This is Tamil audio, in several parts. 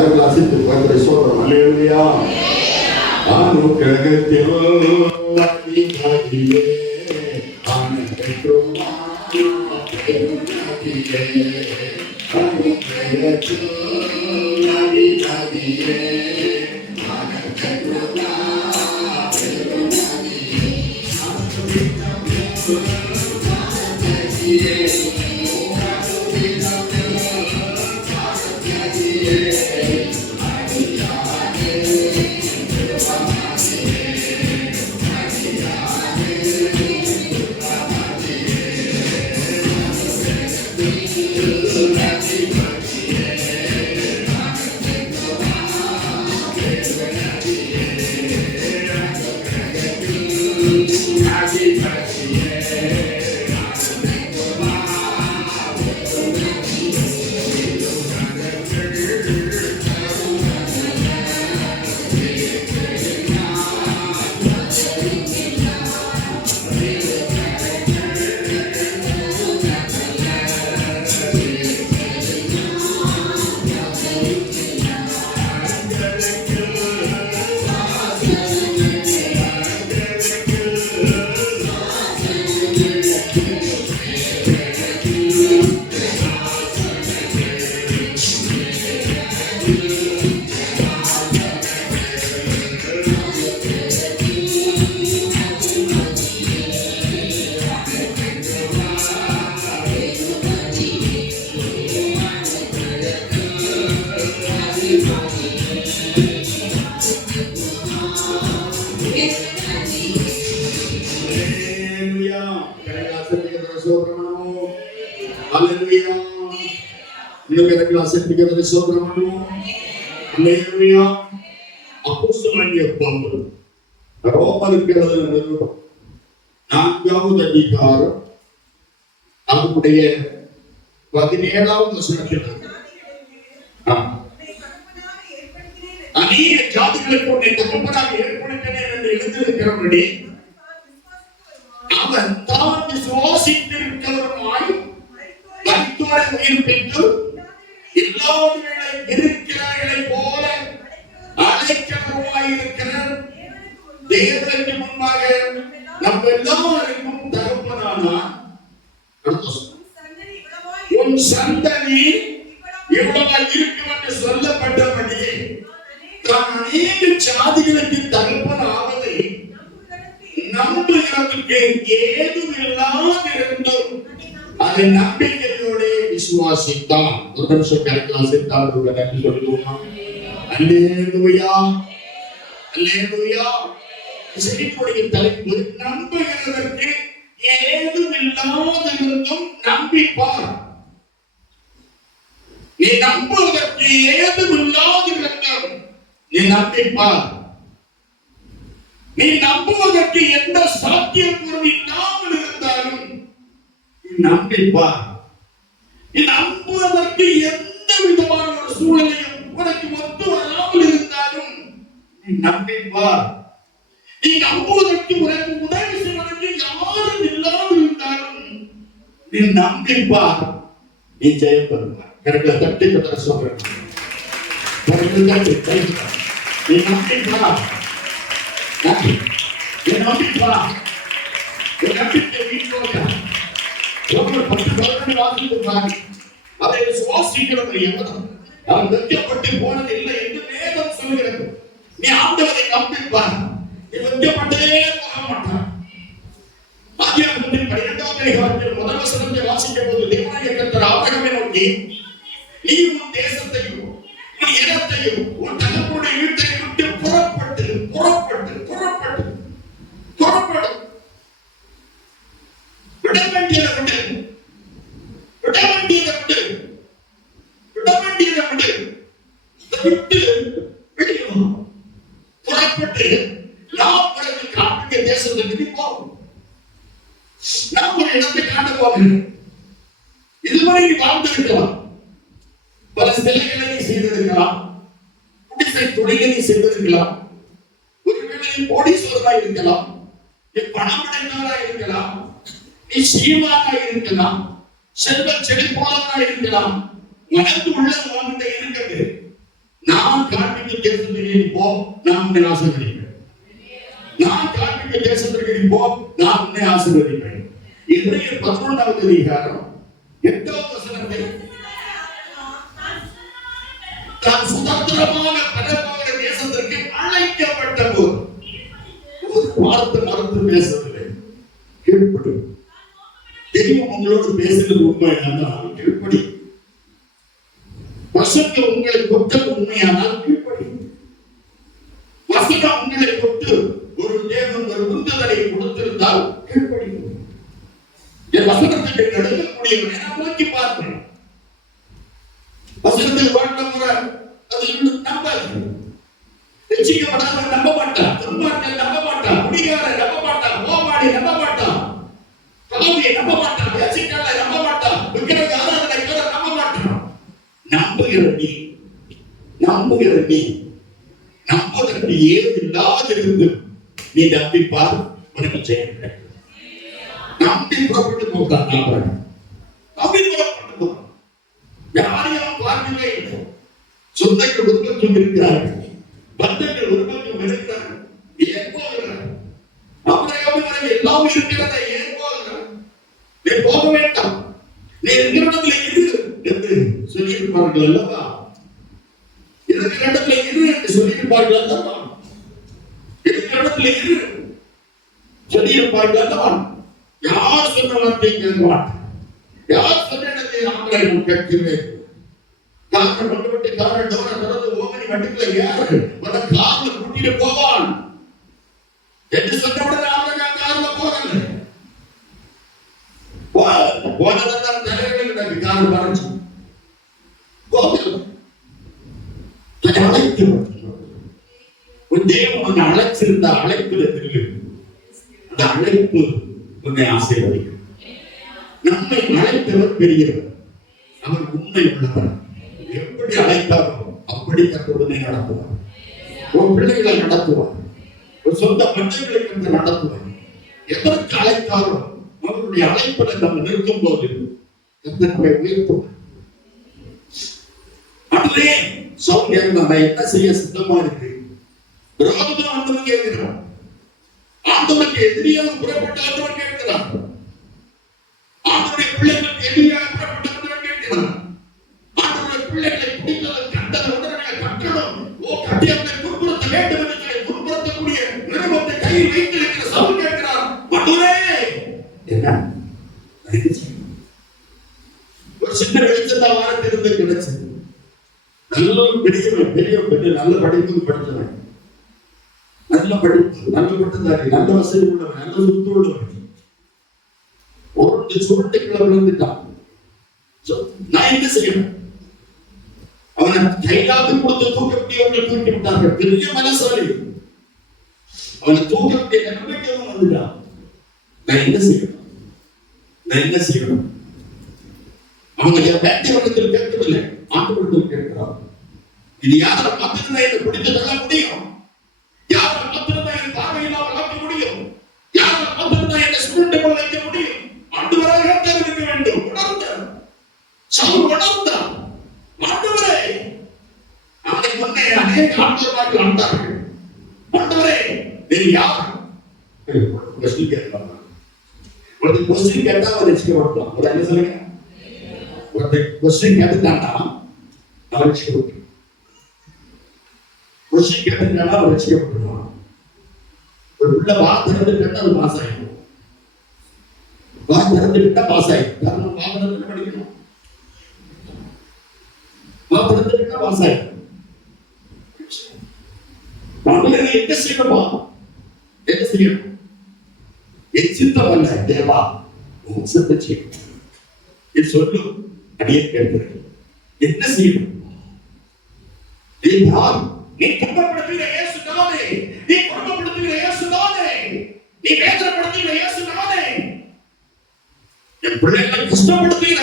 கரங்களாசித்து கர்த்தரை ஸ்தோத்திரம். அல்லேலூயா. அனுக்கிரகத்தில் அதிகாரியே ஆனந்தம் பெருநதியே அனுக்கிரகத்தில் அதிகாரியே அப்போஸ்தலனாகிய பவுல் ரோமருக்கு எழுதின நிருபம் 4வது அதிகாரம் அதனுடைய 17வது வசனத்தில் அநேக ஜாதிகளுக்கு உன்னை தகப்பனாக ஏற்படுத்தினேன் என்று எழுதியிருக்கிறபடி அவன் தான் விசுவாசித்திருக்கிறவருமாய் மரித்தோரை உயிர்ப்பித்து இல்லாதவர்களை இருக்கிறவர்களை போல அழைக்கிறவருமாய் இருக்கிற தேவனுக்கு முன்பாக நம்ம எல்லாருக்கும் தகப்பனானான். உன் சந்ததி எவ்வளவாய் இருக்கும் என்று சொல்லப்பட்டபடி தான் அநேக ஜாதிகளுக்கு தகப்பனாவதை நம்புகிறதுக்கு ஏதுமில்லாதிருந்தும் அதை நம்பிக்கையோட விசுவாசித்தான். ஒரு நிமிஷம் கரெக்டாசித்தான் நன்றி சொல்லுவோமா? அல்லேலூயா, அல்லேலூயா. செய்தியுடைய தலைப்பு நம்புகிறதற்கு ஏதுமில்லாதிருந்தும் நம்பிப்பார். நீ நம்புவதற்கு ஏதுமில்லாதிருந்தும் நீ நம்பிப்பார். நீ நம்புவதற்கு எந்த சாத்தியக்கூறும் இல்லாமல் இருந்தாலும் நீ நம்பிப்பார். நீ நம்புவதற்கு எந்த விதமான ஒரு சூழலையும் உனக்கு ஒத்து வராமல் இருந்தாலும் நீ நம்பிப்பார். நீ நம்புவதற்கு உனக்கு உதவி செய்வதற்கு யாரும் இல்லாமல் இருந்தாலும் நீ நம்பிப்பார். நீ ஜெயம் பெறுவார். கரெக்டா தட்டி கட்ட சொல்றேன். நீ நம்பிப்பார். என் நம்பிப்பா, என் நம்பிக்கை வீட்டோட ஒவ்வொரு 10 வாசித்திருப்பாங்க. அதை சுவாசிக்கிறவர் எவனும் அவன் வெட்கப்பட்டு போனது இல்லை என்று வேதம் சொல்கிறது. நீ ஆண்டவரை நம்பிப்பார். நீ வெட்கப்பட்டதே போக மாட்டான். ஆதியாகமத்தின் 12வது அதிகாரத்தில் முதல் வசனத்தை வாசிக்கும் போது தேவனாகிய கர்த்தர் ஆபிரகாமை நோக்கி, நீ உன் தேசத்தையும் உன் இனத்தையும் உன் தகப்பனுடைய வீட்டை விட்டு புறப்பட்டு புறப்பட்டு புறப்பட்டு புறப்படு. விட வேண்டியதை விடு, விட வேண்டியதை விடு, விட வேண்டியதை விடு, விட்டு வெளியே புறப்பட்டு நாம் பிறகு காட்டுகிற தேசத்தை விதிப்போம். நாம் ஒரு இடத்தை காட்ட போகிறோம். இதுவரை நீ வாழ்ந்திருக்கலாம், பல சிலைகளை நீ செய்திருக்கலாம், குடிசை தொழிலை செய்திருக்கலாம், ஒருவேளை கோடீஸ்வரராய் இருக்கலாம், நீ பணமடைந்தவராய் இருக்கலாம், நீ சீமானாய் இருக்கலாம், செல்வ செழிப்பாளராய் இருக்கலாம், மனது உள்ள வாழ்ந்த இருக்கிறது. நான் காண்பிக்க தேசத்திற்கு போ, நான் உன்னை ஆசீர்வதிப்பேன். நான் காண்பிக்க தேசத்திற்கு போ, நான் உன்னை ஆசீர்வதிப்பேன். எபிரேயர் 11வது அதிகாரம் 8வது வசனத்தை தான் சுதந்திரமாக பெறப்போகிற தேசத்திற்கு அழைக்கப்பட்ட போது ஒரு வார்த்தை மறந்து பேசவில்லை. கீழ்ப்படி. தெய்வம் உங்களோடு பேசுகிறது உண்மையானால் கீழ்ப்படி. வசனம் உங்களை தொட்டது உண்மையானால் கீழ்ப்படி. வசனம் உங்களை தொட்டு ஒரு தேவன் ஒரு உந்துதலை கொடுத்திருந்தால் கீழ்ப்படி. என் வசனத்தை நடக்கக்கூடியவனை நான் நோக்கி பார்ப்பேன். வசனத்தில் வாழ்ந்தவங்க அது இன்னும் நம்பாது. ரட்சிக்கப்படாதவன் நம்ப மாட்டான், துன்மார்க்கன் நம்ப மாட்டான், குடிகாரன் நம்ப மாட்டான், கோமாளி நம்ப மாட்டான், பாவியை நம்ப மாட்டான், வேசிக்காரனை நம்ப மாட்டான், விக்கிரக ஆராதனைக்காரன் நம்ப மாட்டான். நம்புகிற நீ நம்புவதற்கு ஏது இல்லாதிருந்து நீ நம்பிப்பார், உனக்கு செய்ய நம்பி புறப்பட்டு போகிறான். நம்பி புறப்பட்டு போகிறான். யாரையும் பார்க்கவே இல்லை. சொந்தங்கள் ஒரு பக்கம் இருக்கிறார்கள், பந்தங்கள் ஒரு பக்கம் இருக்கிறார்கள். ஏன் போகிறார்? அவரை எல்லாம் இருக்கிறதை ஏன் போகிறார்? நீ போக வேண்டாம், நீ இருக்கிற இடத்துல இரு என்று சொல்லியிருப்பார்கள் அல்லவா? இருக்கிற இடத்துல இரு என்று சொல்லியிருப்பார்கள் அல்லவா? இருக்கிற இடத்துல இரு சொல்லியிருப்பார்கள் அல்லவா? யார் சொன்ன வார்த்தை கேட்பான்? யார் சொன்ன இடத்தை அவரை கேட்கிறேன்? காரணம் கொண்டு விட்டு காரணம் டோரை திறந்து ஓமனி வண்டிக்குள்ள யாரு உன்னை கார்ல கூட்டிட்டு போவான் என்று சொன்னவுடனே அவங்க கார்ல போறாங்க. போனதான் தலைவர்கள் எனக்கு கார் மறைச்சு அழைத்து உன் தேவன் உன்னை அழைச்சிருந்த அழைப்பிடத்தில் அந்த அழைப்பு உன்னை ஆசீர்வதிக்கும். நம்மை அழைத்தவர் பெரியவர், அவர் உண்மை உள்ளவர். எப்படி அழைத்தாரோ அப்படி தற்போது நடத்துவார். உன் பிள்ளைகளை நடத்துவார், ஒரு சொந்த மனிதர்களை கொண்டு நடத்துவார். எதற்கு அழைத்தாரோ அவருடைய அழைப்பதை நம்ம நிற்கும் போது நம்மை உயர்த்துவார். அதுவே சௌக்கியம் நான் என்ன செய்ய சித்தமா இருக்கு? விரோதம் ஆண்டவன் கேட்கிறான், ஆண்டவனுக்கு எதிரியாக புறப்பட்ட ஆண்டவன் கேட்கிறான், ஆண்டவருடைய பிள்ளைகளுக்கு எதிரியாக புறப்பட்டவன் கேட்கிறான். ஆண்டவருடைய பிள்ளைகளை பிடித்தவன் கண்டதை உடனே கட்டணும், ஓ கட்டியவனை துன்புறுத்த வேண்டும் என்று துன்புறுத்தக்கூடிய நிறுவனத்தை கையில் வைத்திருக்கிற சவுல் கேட்கிறான், ஆண்டவரே என்ன ஒரு சின்ன வெளிச்சத்தை வாரத்திலிருந்து கிடைச்சது. நல்ல பெரிய நல்ல படிப்பு படித்தவன், நல்ல படிப்பு, நல்ல பட்டதாரி, நல்ல வசதி உள்ளவன், நல்ல சுத்து உள்ளவன், ஒரு சுருட்டுக்குள்ள விழுந்துட்டான். நான் என்ன செய்யணும்? அவனை கையாவது கொடுத்து தூக்கக்கூடியவர்கள் தூக்கி விட்டார்கள். பெரிய மனசாலி, அவனை தூக்கக்கூடிய நிலைமைக்கு அவன் வந்துட்டான். நான் என்ன செய்யணும்? அவங்க வேட்டைவனத்தில் கேட்கவில்லை, ஆண்டுபடுத்தல் கேட்கிறார். இது யாரை மாத்திருந்தா என்று பிடித்து தள்ள முடியும்? யாரை மாத்திருந்தா என் பார்வையில்லாமல் ஆக்க முடியும்? யாரை மாத்திருந்தா என்னை சுருண்டு கொள்ள வைக்க முடியும்? ஆண்டவராக தெரிவிக்க வேண்டும். உணர்ந்தார், சவுல் உணர்ந்தார். ஆண்டவரே, அவனை முன்னே அநேக ஆண்டவராக ஆண்டார்கள். ஆண்டவரே நீ யார்? கொஸ்டின் கேட்கலாம். ஒரு கொஸ்டின் கேட்டா அவர் ரசிக்கப்படலாம். ஒரு என்ன சொல்லுங்க, ஒரு கொஸ்டின் கேட்டுட்டாண்டா அவர் ரசிக்கப்பட்டு, கொஸ்டின் கேட்டுட்டாண்டா அவர் ரசிக்கப்பட்டுருவான். ஒரு உள்ள வார்த்தை கேட்டா அது பாஸ் ஆகிடும். வார்த்தை கேட்டா பாஸ் ஆகிடும். காரணம் வார்த்தை படிக்கணும், வார்த்தை கேட்டா பாஸ் ஆகிடும். என்ன செய்யணுமா? என்ன செய்யணும்? என் சித்தம் அல்ல தேவா, உன் சித்தத்தை செய்யும். என் சொல்லும் அடியே கேட்கிறேன். என்ன செய்யணும்? நீ யார்? நீ குடும்பப்படுத்துகிற இயேசு நானே. நீ குடும்பப்படுத்துகிற இயேசு நானே. நீ வேதனைப்படுத்துகிற இயேசு நானே. என் பிள்ளைகளை கஷ்டப்படுத்துகிற,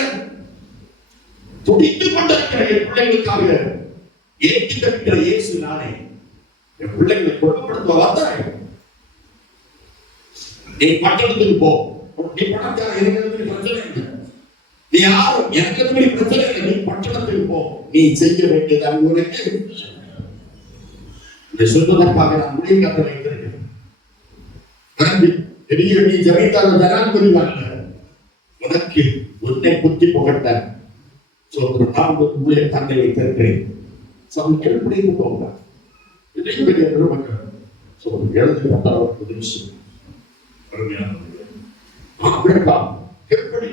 துடித்துக் கொண்டிருக்கிற என் பிள்ளைகளுக்காக ஏற்றி தவிக்கிற இயேசு நானே. என் பிள்ளைகளை குடும்பப்படுத்த வார்த்தை. நீ பட்டணத்துக்கு போ. நீ பணக்கார, எனக்கு பிரச்சனை இல்லை. நீ யாரும் எனக்கு பிரச்சனை இல்லை. நீ பட்டணத்துக்கு போ. நீ செய்ய வேண்டியது உனக்கு இதை சொல்வதற்காக நான் முடிய கற்று வைத்திருக்கிறேன். பெரிய நீ ஜபித்தால் ஜனாதிபதி அல்ல, உனக்கு உன்னை புத்தி புகட்ட நான் உங்களுடைய தந்தை வைத்திருக்கிறேன். சமைக்கல் முடிந்து போகிறார். இதையும் பெரிய பெருமக்கள் எழுதி கத்தார் உதவி செய்யும். எப்படி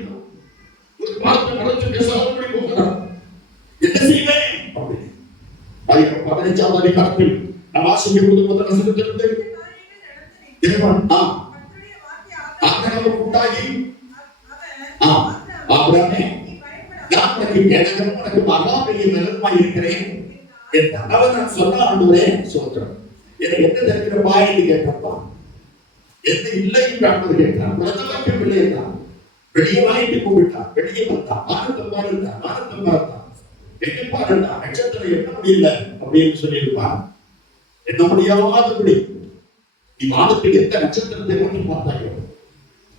ஒரு வார்த்தை நடத்தி பேசாதபடி போகிறார். என்ன செய்வேன் அப்படி 15ஆம் அதிகாரத்தில் நாம் வாசிக்கும்போது முதல் வசனத்திலிருந்து தேவன் ஆபிரகாமுக்கு உண்டாகி ஆபிரகாமே, நான் உனக்கு கேடகம், உனக்கு மகா பெரிய பலமாய் இருக்கிறேன் என் கணவன் நான் சொன்ன ஆண்டவரே சோத்திரம். எனக்கு என்ன தெரிகிறப்பா என்று கேட்டப்பா, என்ன இல்லை என்று ஆண்டவர் கேட்டார். பிரதமருக்கு பிள்ளை என்றார். வெளியே வாங்கிட்டு கூப்பிட்டார். வெளியே வந்தான். வானத்தம்மா இருந்தார். வானத்தம்மா இருந்தார். எங்கப்பா இருந்தா நட்சத்திரம் என்ன முடியல அப்படின்னு சொல்லியிருப்பார். என்ன முடியாதபடி நீ வானத்துக்கு எந்த நட்சத்திரத்தை நோக்கி பார்த்தாயோ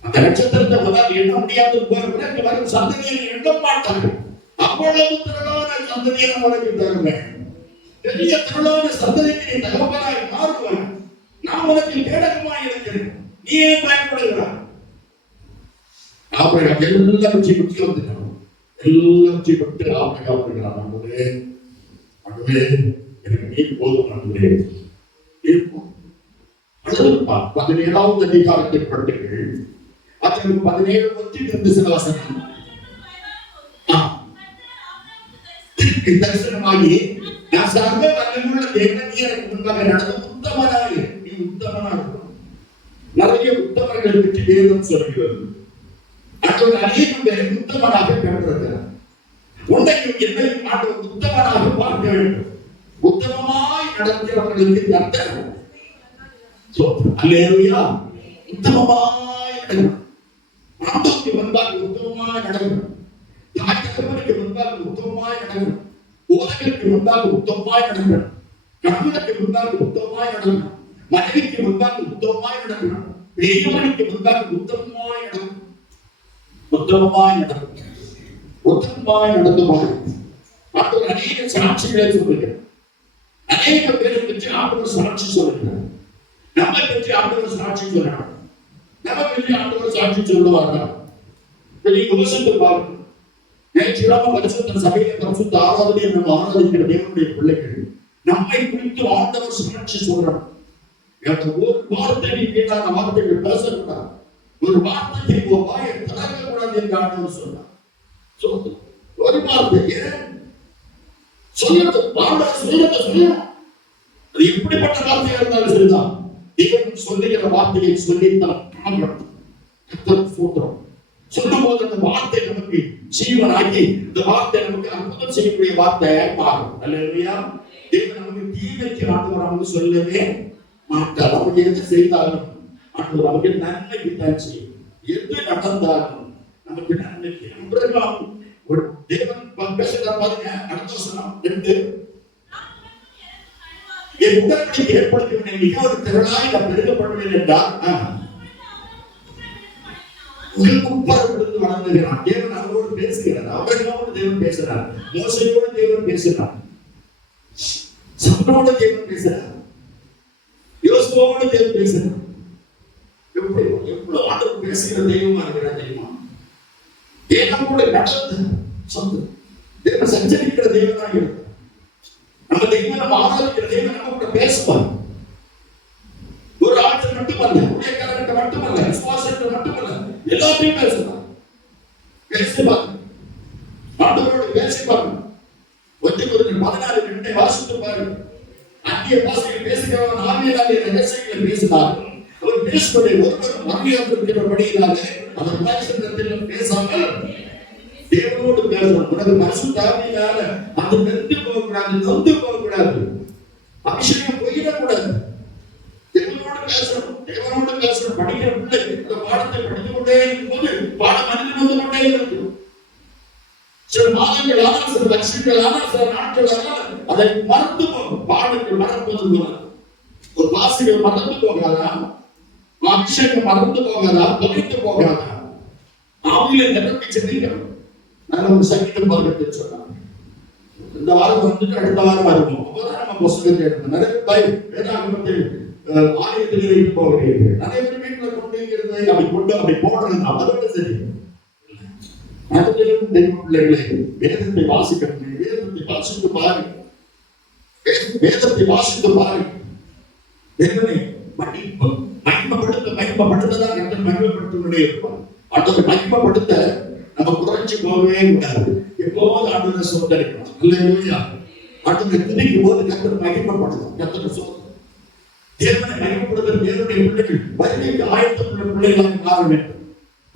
அந்த நட்சத்திரத்தை முதல் எண்ண முடியாது பிறகு வரும் சந்ததியை எண்ண மாட்டார்கள். அவ்வளவு திரளான சந்ததியை உனக்கு தருவேன். பெரிய திரளான சந்ததிக்கு நீ தகவலாய் மாறுவாய். நான் உனக்கு கேடகமாய் இருக்கிறேன். நீ ஏன் பயப்படுகிறாய்? ஆபிரகாம் எல்லாம் வச்சு குச்சி வந்துட்டான். எல்லாம் வச்சு விட்டு ஆபிரகாம் வருகிறான். ஆண்டவரே எனக்கு நீ போதும் ஆண்டவரே. 17ஆவது அதிகாரத்தை படுத்துங்கள். அதில் 17 சில வசனம் தரிசனமாகி நான் சர்வ வல்லமையுள்ள தேவன் நீ எனக்கு முன்பாக நடந்து உத்தமனாய் நீ உத்தமனா இருக்கணும். நிறைய உத்தமர்களை பற்றி வேதம் சொல்கிறது. ஆண்டவர் அநேகம் பேரை உத்தமனாக கருதுகிறார். உன்னையும் என்னையும் ஆண்டவர் உத்தமனாக பார்க்க வேண்டும். உத்தமமாய் நடக்கிறவர்களுக்கு அர்த்தம் அல்லேலூயா. உத்தமமாய் நடக்கணும். ஆண்டவருக்கு முன்பாக உத்தமமாய் நடக்கணும். தாய் தகவலுக்கு முன்பாக உத்தமமாய் நடக்கணும். போதகருக்கு முன்பாக உத்தமமாய் நடக்கணும். கணவனுக்கு முன்பாக உத்தமமாய் நடக்கணும். மனைவிக்கு முன்பாக உத்தமமாய் நடக்கணும். பெரியவனுக்கு முன்பாக உத்தமமாய் நடக்கணும். உத்தமமாய் நடக்கணும். உத்தமமாய் நடத்துவாங்க. ஆண்டவர் அநேக சாட்சிகளை சொல்லுகிறார். அநேக பேரை பற்றி ஆண்டவர் சாட்சி சொல்லுகிறார். நம்மை பற்றி ஆண்டவர் சாட்சி சொல்லணும். நம்ம பற்றி ஆண்டவர் சாட்சி சொல்லுவார்கள். யோசித்து பாருங்கள். நேற்றிரவு பரிசுத்த சபையை பரிசுத்த ஆராதனையை நம்ம ஆராதிக்கிற தேவனுடைய பிள்ளைகள் நம்மை குறித்து ஆண்டவர் சாட்சி சொல்றார். ஒரு வார்த்தை நீ கேட்டாத வார்த்தைகள் பேசக்கூடாது. ஒரு வார்த்தையை வாயை திறக்கக்கூடாது என்று ஆண்டவர் சொன்னார். ஒரு வார்த்தை சொல்றது ஆண்டவர் சொல்றதை சொல்லணும். அது எப்படிப்பட்ட வார்த்தையா இருந்தாலும் சரிதான். தேவன் சொல்லுகிற வார்த்தையை சொல்லித்தான் சொல்லும் போது அந்த வார்த்தை நமக்கு ஜீவனாகி இந்த வார்த்தை நமக்கு அற்புதம் செய்யக்கூடிய வார்த்தையாய் மாறும். அல்லேலூயா. தேவன் நமக்கு தீமைக்கு ஆண்டவர் நமக்கு சொல்லவே மாட்டார். நமக்கு எது செய்தாலும் ஆண்டவர் நமக்கு நன்மைக்கு தான் செய்யும். எது நடந்தாலும் நமக்கு நன்மைக்கு. ஒரு தேவன் பேசுகிற பாருங்க. அடுத்த வசனம் 2 என் உடன்படிக்கை ஏற்படுத்தி மிக ஒரு திரளாய் நான் பெருகப்படுவேன் என்றார். விழுந்து வணங்குகிறான். தேவன் அவரோடு பேசுகிறார். அவர்களோடு தேவன் பேசுகிறார். மோசையோடு தேவன் பேசுகிறார். சம்பளோடு தேவன் பேசுகிறார். யோசுவாவோடு தேவன் பேசுகிறார். எவ்வளவு ஆண்டவர் பேசுகிற தெய்வமா இருக்கிற தெய்வமா தேவனோடு நடந்து சொந்த தேவன் சஞ்சரிக்கிற தெய்வமாக இருக்கிறார். நம்ம தெய்வம் நம்ம ஆராதிக்கிற தெய்வம் நம்ம கூட பேசுவார். ஒரு ஆட்கள் மட்டுமல்ல, ஊழியக்காரர்கிட்ட மட்டுமல்ல, விசுவாசத்தை மட்டுமல்ல, எல்லாத்தையும் பேசுவார். பேசுவார். ஆண்டவரோடு பேசுவார். 14:2 வாசித்து பாருங்க. அந்நிய பாஷையில் பேசுகிறவன் ஆவியினாலே ரகசியங்களை பேசினார். அவர் பேசுவதை ஒருவர் மறையாதிருக்கிறபடியினாலே அவர் பாஷையில் பேசாமல் தேவனோடு பேசணும். உனக்கு பரிசுத்த ஆவியினால அது வெந்து போகக்கூடாது, நொந்து போகக்கூடாது, அபிஷேகம் போயிடக்கூடாது. தேவனோடு பேசணும். தேவனோடு பேசணும். படிக்கிற பிள்ளை இந்த பாடத்தை படித்துக் கொண்டே இருக்கும்போது பாடம் மனிதன் வந்து கொண்டே இருக்கும். சில மாதங்கள் ஆனால், சில லட்சங்கள் ஆனால், சில நாட்கள் ஆனால் அதை மறந்து போகும். பாடங்கள் மறப்பது ஒரு வாசிகள் மறந்து போகாதா? அபிஷேகம் மறந்து போகாதா? தொலைத்து போகாதா? ஆவியில நிரப்பி சென்றீர்கள். நான் ஒரு சங்கீதம் பார்க்கத்தை சொன்னாங்க. இந்த வாரம் வந்துட்டு அடுத்த வாரம் இருக்கும். அப்பதான் நம்ம புஸ்தகத்தை எடுப்போம். நிறைய பேர் வேதாகமத்தை ஆலயத்திலே வைத்து போகிறீர்கள். நிறைய பேர் வீட்டுல கொண்டு அப்படி போடுறது அதோட சரி. அதிலும் தெய்வ பிள்ளைகளை வேதத்தை வாசிக்கணும். வேதத்தை வாசித்து பாருங்க. வேதத்தை வாசித்து பாருங்க. தேவனை மகிமைப்படுத்ததான் கர்த்தர் மகிமைப்படுத்திக் இருப்பார். அடுத்த மகிமைப்படுத்த நம்ம குறைச்சு போகவே கூடாது. எப்போது ஆண்டவரை சோதரிக்கணும். அல்லேலூயா. அடுத்த துதிக்கும் போது கர்த்தர் மகிமைப்படுத்தும். கர்த்தரை சோதனை தேவனை மகிமைப்படுத்த தேவனுடைய பிள்ளைகள் வருகைக்கு ஆயத்தப்பட்ட பிள்ளைகளாக மாற வேண்டும்.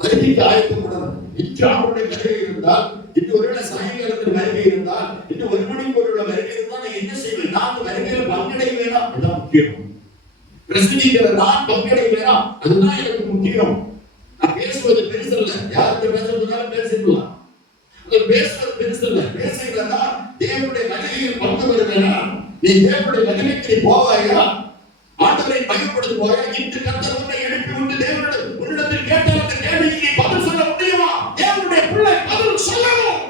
வருகைக்கு ஆயத்தப்படணும். இன்று அவருடைய வருகை இருந்தால், இன்று ஒருவேளை சாயங்காலத்தில் வருகை இருந்தால், இன்று 1 மணிக்கு ஒரு வருகை இருந்தால் நான் என்ன செய்வேன்? நான் வருகையில் பங்கடைய வேணாம். அதுதான் முக்கியம். பிரச்சனைங்கிற நான் பங்கடைய வேணாம். அதுதான் எனக்கு முக்கியம். நான் பேசுவது பெருசல்ல. யாருக்கு பேசுறதுனாலும் பேசிடலாம். பேசுவது பெருசல்ல. பேசுகிறதா தேவனுடைய வருகையில் பங்கு வருவேனா? நீ தேவனுடைய வருகைக்கு போவாயா? ஆண்டவரை பயன்படுத்துவாயா? இன்று கர்த்தர் உன்னை எழுப்பி விட்டு தேவனுடைய உன்னிடத்தில் கேட்டால் அந்த கேள்விக்கு நீ பதில் சொல்ல முடியுமா? தேவனுடைய பிள்ளை பதில் சொல்லணும்.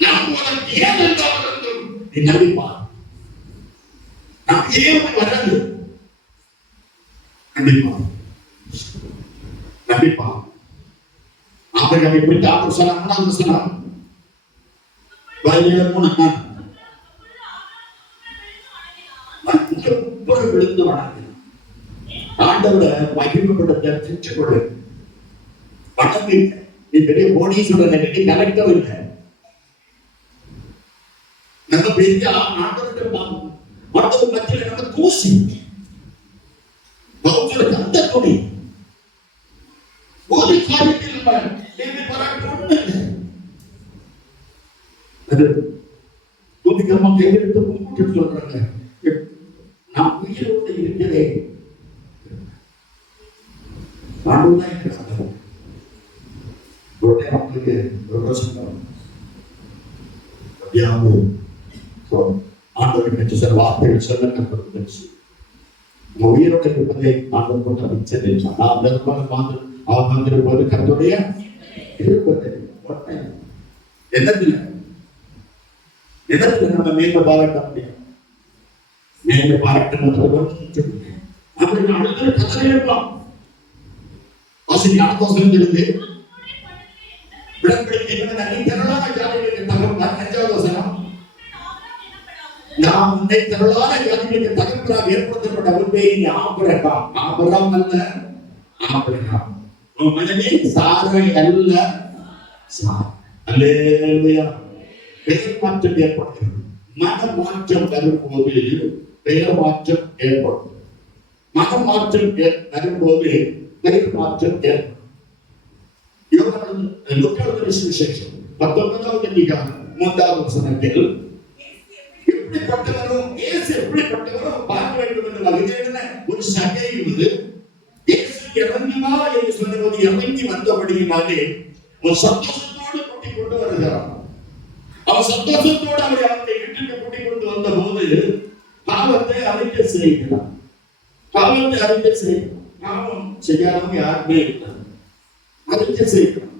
நாம் உனக்கு ஏன் என்றாலும் நீ நம்பிப்பார். நாம் ஏன் வராது நம்பிப்பார். ஆபிரகாமை குறித்து ஆண்டவர் சொன்னார். விழுந்து வணங்கினான். ஆண்டவரை மகிமைப்படுத்த செஞ்சுக்கொள்ளு. வணங்கு. நீ பெரிய கோடீஸ்வரன் இல்லை, நீ கலெக்டர் இல்லை. நம்ம பெரிய ஆண்டவர்கள் மற்றவர் மத்தியில் நம்ம தூசி அந்த கொடி ஒரு காரியத்தில் நம்ம பாராட்டு ஒண்ணு இல்லை. தூதிகரமா கையெழுத்து முன்கூட்டி சொல்றாங்க, நான் உயிரோடு இருக்கிறேன். அவங்களுக்கு ஒரு யோசனை ஆண்டவரை நினைச்சு சில வார்த்தைகள் சொல்ல கற்பனை உயிரோடு இருப்பதை ஆண்டவர் கொண்டு அமைச்சது. அவர் வந்திருப்பது கருத்துடைய இருப்பது என்னத்துல நம்ம மேன்மை பாராட்ட முடியும். மேன்மை பாராட்ட அப்படி அடுத்த கதை இருக்கலாம். வாசிக்கு அடுத்த இருந்து திரளான ஜாதிகளுக்கு தகவல் 5வது வசனம். நாம் உன்னை திரளான ஜாதிகளுக்கு தகவலாக ஏற்படுத்தப்பட்ட உண்மை ஆபிரகாம். ஆபிரகாம் அல்ல, ஆபிரகாம். மனமே சாரை அல்ல, சார். அல்லேலூயா. பெயர் மாற்றம் ஏற்படுகிறது. மன மாற்றம் வரும்போது பெயர் மாற்றம் ஏற்படும். மன மாற்றம் வரும்போது பெயர் மாற்றம் ஏற்படும். 19வது அதிகாரம் 3வது வசனத்தில் எப்படிப்பட்டவரும் இயேசு எப்படிப்பட்டவரும் பார்க்க வேண்டும் என்று வகையான ஒரு சகை உள்ளது. இயேசு இறங்கினா என்று சொன்னபோது இறங்கி வந்தபடியினாலே ஒரு சந்தோஷத்தோடு கூட்டிக் கொண்டு வருகிறார். அவர் சந்தோஷத்தோடு அவரை வீட்டுக்கு கூட்டிக் கொண்டு வந்த போது பாவத்தை அறிக்கை செய்கிறார். பாவத்தை அறிக்கை செய்கிறார். பாவம் செய்யாதவங்க யாருமே இல்லை. அறிக்கை செய்கிறார்.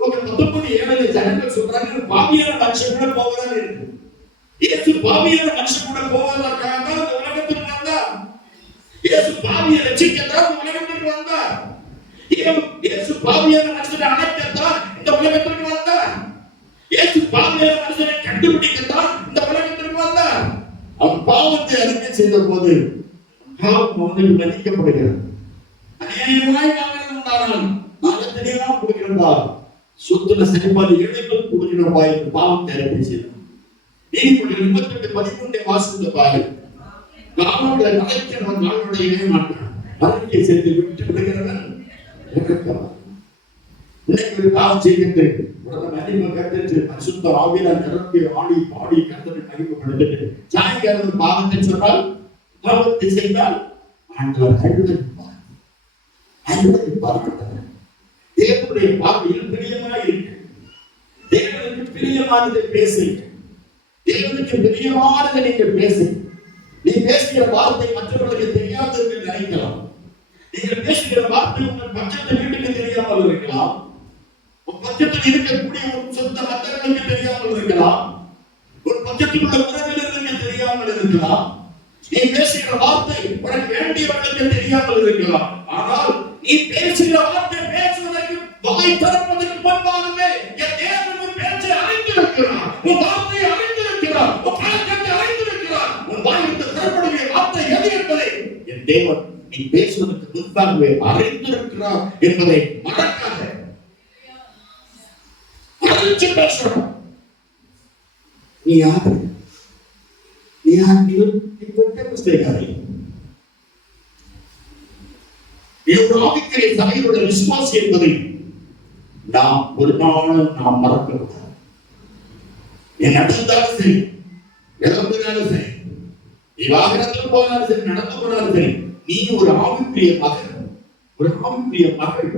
19:7 ஜனங்கள் சொல்றாங்க, பாவியான மனுஷன் கூட போவதான் இருக்கு. இயேசு பாவியான மனுஷன் கூட போவதற்காக தான் இந்த உலகத்துக்கு வந்தார். இயேசு பாவியை ரட்சிக்கத்தான் இந்த உலகத்துக்கு வந்தார். இயேசு பாவியான மனுஷனை அழைக்கத்தான் இந்த உலகத்திற்கு வந்தார். இயேசு பாவியான மனுஷனை கண்டுபிடிக்கத்தான் இந்த உலகத்திற்கு வந்தார். அவன் பாவத்தை அறிக்கை செய்த போது பாவம் அவனுக்கு மன்னிக்கப்படுகிறது. அநேகமாய் நாங்கள் உண்டானால் நாங்கள் தெளிவாக கொடுக்கிறோம். சொத்துல சரிபாதி இழைகள் கொடுக்கிற வாய்ப்பு பாவத்தை அறிக்கை செய்தார். நீதிமொழிகள் 38:13 வாசித்த பாரு. பாவங்களை மறைக்கிறவன் நாளுடைய மாட்டான். அறிக்கை செய்து விட்டு விடுகிறவன் இன்னைக்கு ஒரு பாவம் செய்கிட்டு மகிமை கட்டுட்டு பரிசுத்த ஆவியால் நிரம்பி ஆடி பாடி கர்த்தரை மகிமைப்படுத்திட்டு சாயங்காலம் பாவத்தை சொன்னால் பாவத்தை செய்தால் ஆண்டவர் அழுது தேவனுடைய பார்வையில் பிரியமாய் இருக்கு. தேவனுக்கு பிரியமானதை பேசு. தேவனுக்கு பிரியமானதை நீங்கள் பேசு. நீ பேசுகிற வார்த்தை மற்றவர்களுக்கு தெரியாது என்று நினைக்கலாம். நீங்கள் பேசுகிற வார்த்தை உங்கள் பட்சத்தை வீட்டுக்கு தெரியாமல் இருக்கலாம். உன் பட்சத்தில் இருக்கக்கூடிய ஒரு சொந்த மற்றவர்களுக்கு தெரியாமல் இருக்கலாம். பக்கத்தில் உள்ள உறவினர்களுக்கு தெரியாமல் இருக்கலாம். நீ பேசுகிற வார்த்தை உனக்கு வேண்டியவர்களுக்கு தெரியாமல் இருக்கலாம். ஆனால் நீ பேசுகிற வார்த்தை பேசுவதற்கு வாய் திறப்பதற்கு முன்பாகவே என் தேவன் உன் பேச்சை அறிந்திருக்கிறார், உன் வார்த்தையை அறிந்திருக்கிறார், உன் பழக்கத்தை அறிந்திருக்கிறார். உன் வாயிலிருந்து புறப்படக்கூடிய வார்த்தை எது என்பதை என் தேவன் நீ பேசுவதற்கு முன்பாகவே அறிந்திருக்கிறார் என்பதை மறக்காத. அறிஞ்சு பேசணும். நீ யாரு? நீ யார்? நீ பெற்ற மிஸ்டேக்காரி. ஒரு ஆவிக்குரிய சபையோட விசுவாசி என்பதை நாம் ஒரு நாளும் நாம் மறக்க கூடாது. என் நடந்தாலும் சரி, இறந்தாலும் சரி, நீ வாகனத்தில் போனாலும் சரி, நடந்து போனாலும் சரி, நீ ஒரு ஆவிக்குரிய மகன், ஒரு ஆவிக்குரிய மகள்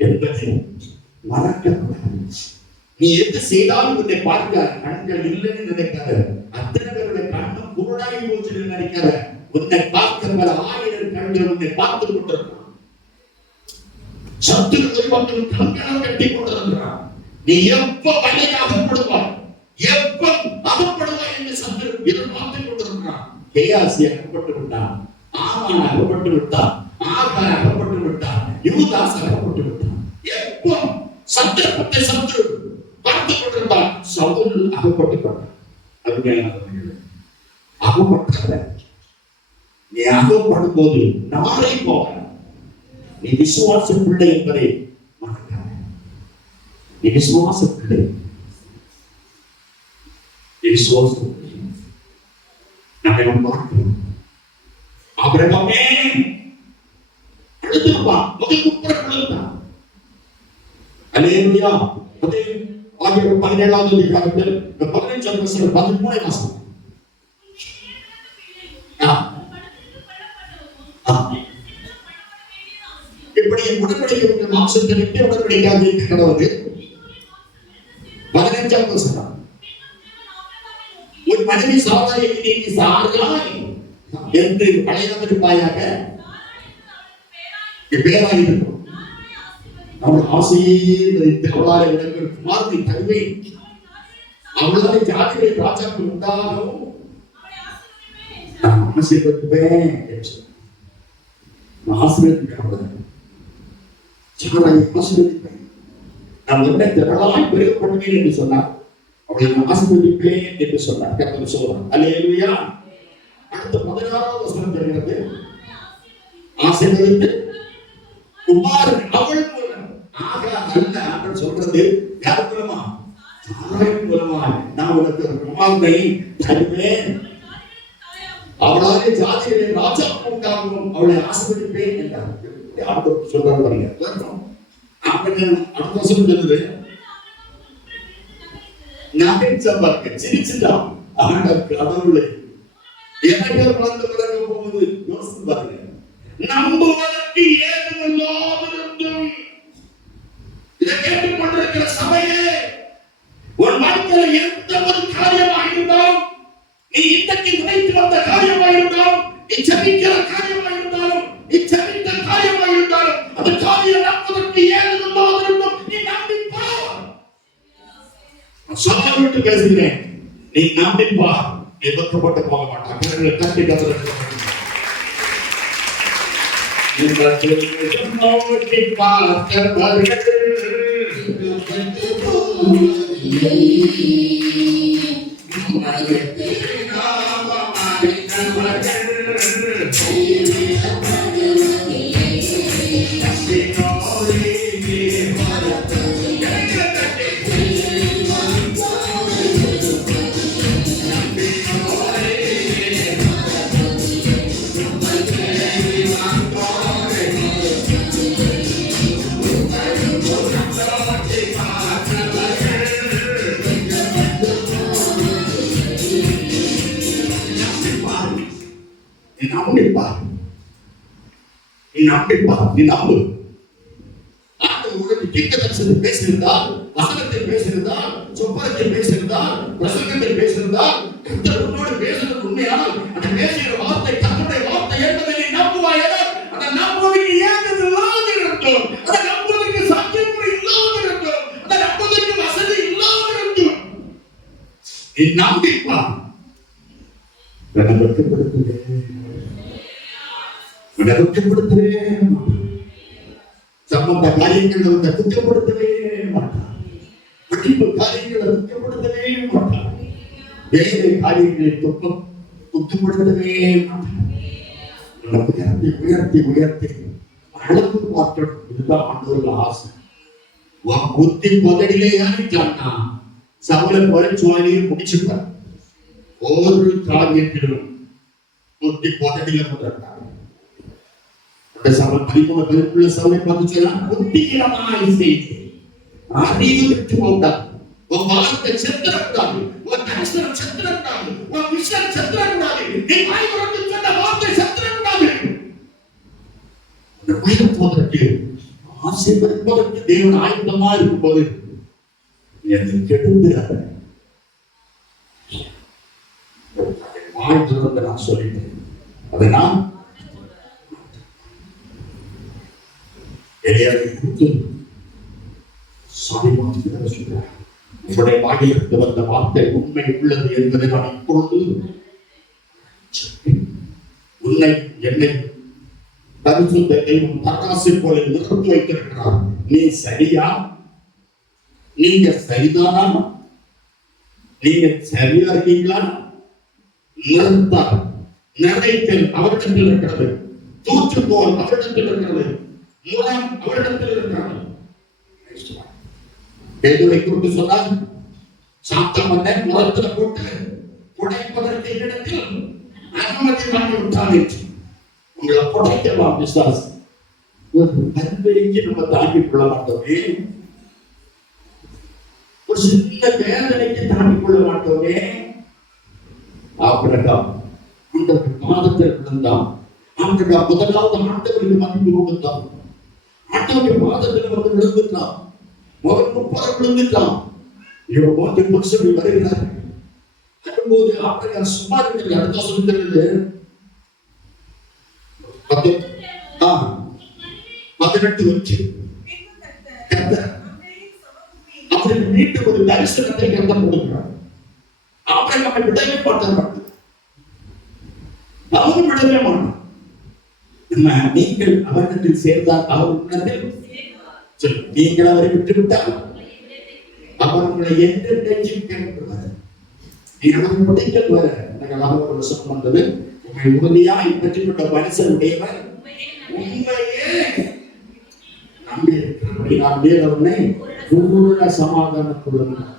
என்பதை மறக்க கூடாது. நீ எது செய்தாலும் உன்னை பார்க்க கண்கள் இல்லைன்னு நினைக்காத. அத்தனை பேருடைய கண்ணும் குருடாகி போச்சுன்னு நினைக்காத. உன்னை பார்க்க பல ஆயிரம் கண்கள் உன்னை பார்த்து கொண்டிருக்கிறான். சத்துருக்கள் மக்கள் கண்களை கட்டி கொண்டிருக்கிறான். நீ எப்ப வலையை அகப்படுவாய், எப்ப அகப்படுவாய் என்று சத்துரு எதிர்பார்த்து கொண்டிருக்கிறான். கேயாசி அகப்பட்டு விட்டான், ஆமான் அகப்பட்டு விட்டான், ஆகார் அகப்பட்டு விட்டான், யூதாஸ் அகப்பட்டு விட்டான். எப்போ சந்தர்ப்பத்தை சத்துரு பார்த்து கொண்டிருந்தான், சவுல் அகப்பட்டு கொண்டான். அகப்பட்ட நீ அகப்படும் போது நாளை போக நீ விசுவாச பிள்ளை என்பதை மறக்காத. நீ விசுவாச பிள்ளை, நீ விசுவாச பிள்ளை. நம்ம பார்க்கிறோம். ஆபிரகாமே அழுதுப்பான், முதல் குப்புற விழுந்தான். அல்லேலூயா. அதே 17ஆவது அதிகாரத்தில் 15ஆம் வசனம் 13ஆம் வசனம். இப்படி உடன்படிக்கை மாம்சத்தை விட்டு உடன்படிக்கையாக இருக்கிறது. 15ஆம் வசனம். ஒரு மனைவி சாராயை நீ சாராய் என்று பழையாதிருப்பாயாக பேராயிருக்கும். அவள் ஆசீர்வதித்து அவளாலே உனக்கு குமாரனை தருவேன், அவளாலே ஜாதிகளை ராஜாக்கள் உண்டாகவும் நான் ஆசீர்வதிப்பேன். ஆசீர்வதிப்பேன், சாராயை ஆசீர்வதிப்பேன். நான் உன்னை திரளாய் பெருகப்படுவேன் என்று சொன்னார். அவளை ஆசீர்வதிப்பேன் என்று சொன்னார். கர்த்தர் சொல்றார். அல்லேலூயா. அடுத்த 16ஆவது வசனம் தெரிகிறது. ஆசீர்வதித்து குமாரன் அவள் மூலம் ஆக அல்ல என்று சொல்றது யார் மூலமா? சாராய் மூலமா நான் உனக்கு குமாரனை தருவேன், அவளாலே ஜாதிகளை ராஜாக்கள் உண்டாகவும் அவளை ஆசீர்வதிப்பேன் என்றார். ஆண்டவர் சொல்றாரு பாருங்க. அடுத்த வசனம் சொல்லுது, நான் சம்பாதிக்க சிரிச்சுட்டான். ஆண்டவர் கடவுளை எனக்கு வளர்ந்து வளர்க்க போகுது. யோசித்து பாருங்க. நம்புவதற்கு ஏதுமில்லாமல் இருந்தும் இதை கேட்டுக்கொண்டிருக்கிற சபையே, உன் வாழ்க்கையில் எந்த ஒரு காரியமாக இருந்தாலும், நீ இன்றைக்கு நினைத்து வந்த காரியமாக இருந்தாலும், நீ ஜெபிக்கிற காரியமாக இருந்தாலும், நீ ஜெபித்த காரியமாக இருந்தாலும், அந்த காரியம் நம்புவதற்கு ஏதுமில்லாமல் இருந்தும் நீ நம்பிப்பா. சவால் விட்டு பேசுகிறேன், நீ நம்பிப்பா. நீ வெட்கப்பட்டு போக மாட்டான். தட்டி கதற நீ நம்பு. ஆண்டவர் தீர்க்கதரிசனத்தில் பேசியிருந்தால், வசனத்தில் பேசியிருந்தால், சொப்பனத்தில் பேசியிருந்தால், பிரசங்கத்தில் பேசியிருந்தால், கர்த்தர் உன்னோடு பேசுவது உண்மையானால் அந்த பேசுகிற வார்த்தை கர்த்தருடைய வார்த்தை என்பதை நீ நம்புவாயாக. அந்த நம்புவதற்கு ஏதும் இல்லாமல் இருந்தோம், அந்த நம்புவதற்கு சாத்தியமுறை இல்லாமல் இருந்தோம், அந்த நம்புவதற்கு வசதி இல்லாமல் இருந்தோம். நீ நம்பிப்பா வெட்கப்படுத்தவே சம்பந்த காரியங்களை குற்றப்படுத்தவே மாட்டான். படிப்பு காரியங்களை குற்றப்படுத்தவே மாட்டான். வேலை காரியங்களை குற்றப்படுத்தவே மாட்டான். உயர்த்தி உயர்த்தி அளவு மாற்றணும். இதுதான் ஆண்டவர்கள் ஆசை. புத்தி பொதடிலே ஏறிட்டான்னா சவலை போல சுவாலியை முடிச்சுட்டார். ஒரு காரியத்திலும் புத்தி பொதடியில போட்டாங்க. சவல் 13 பேருக்குள்ள சவலை பார்த்து சொன்னார், புத்திகரமாய் செய்து அறிவு பெற்று போட்டார். உன் வார்த்தை செத்துறக்கூடாது, உன் தரிசனம் செத்துறக்கூடாது, உன் விஷயம் செத்துறக்கூடாது, நீ வாய் திறந்து சொன்ன வார்த்தை செத்துறக்கூடாது. உயிர் போவதற்கு ஆசீர்வதிப்பதற்கு தேவன் ஆயுதமா இருக்கும்போது கெடுக்கிறார். வாய் திறந்து நான் சொல்லிட்டேன். அதை நான் உங்களுடைய வாயிலிருந்து வந்த வார்த்தை உண்மை உள்ளது என்பதை நான் இப்பொழுது உன்னை என்னை பரிசுத்த தெய்வம் தராசை போல நிறுத்தி வைத்திருக்கிறார். நீ சரியா? நீங்க சரிதானா? நீங்க சரியா இருக்கீங்களா? நிறுத்தார். நிறைவேற்றல் அவரிடத்தில் இருக்கிறது. தூற்றுக்கோள் அவரிடத்தில் இருக்கிறது. மூலம் அவரிடத்தில் இருக்கிறது. பேதுரை குறித்து சொன்னார், சாத்தமன்னை முரத்துல போட்டு புடைப்பதற்கு இடத்தில் அனுமதி வாங்கி விட்டான் என்று. உங்களை புடைக்கலாம் விசுவாசம். ஒரு நன்மைக்கு நம்ம தாங்கிக் கொள்ள மாட்டோமே, ஒரு சின்ன வேதனைக்கு தாங்கிக் கொள்ள மாட்டோமே. ஆபிரகாம் அந்த பாதத்தில் விழுந்தான். ஆபிரகாம் முதலாவது ஆண்டவருக்கு மன்னிப்பு கொடுத்தான். ஆண்டவருடைய பாதத்தில் வந்து விழுந்துட்டான். மகன் 30 விழுந்துட்டான். இவன் 3 புருஷர்கள் வருகிறார். அதுபோது ஆபிரகாம் சும்மா இருக்கிறது. அடுத்த சொல்லுகிறது 18 வச்சு அவருக்கு மீண்டும் ஒரு தரிசனத்தை கத்த கொடுக்கிறார். ஆபிரகாமை விடவே மாட்டார். அவரும் விடவே மாட்டார். நீங்கள் அவரிடத்தில் சேர்ந்தால் அவர் உள்ளத்தில் நீங்கள் அவரை விட்டுவிட்டால் அவர் உங்களை என்றென்றைக்கும் கேட்கிறார். நீ அவரை முடிக்கல் வர எனக்கு ஒரு வசனம் வந்தது. உங்களை உறுதியாய் பெற்றுக்கொண்ட மனுஷனுடையவர் உண்மையே நம்பி இருக்கிறபடி நான் வேறவனை பூர்ண சமாதானம் கொள்ளுங்கள்.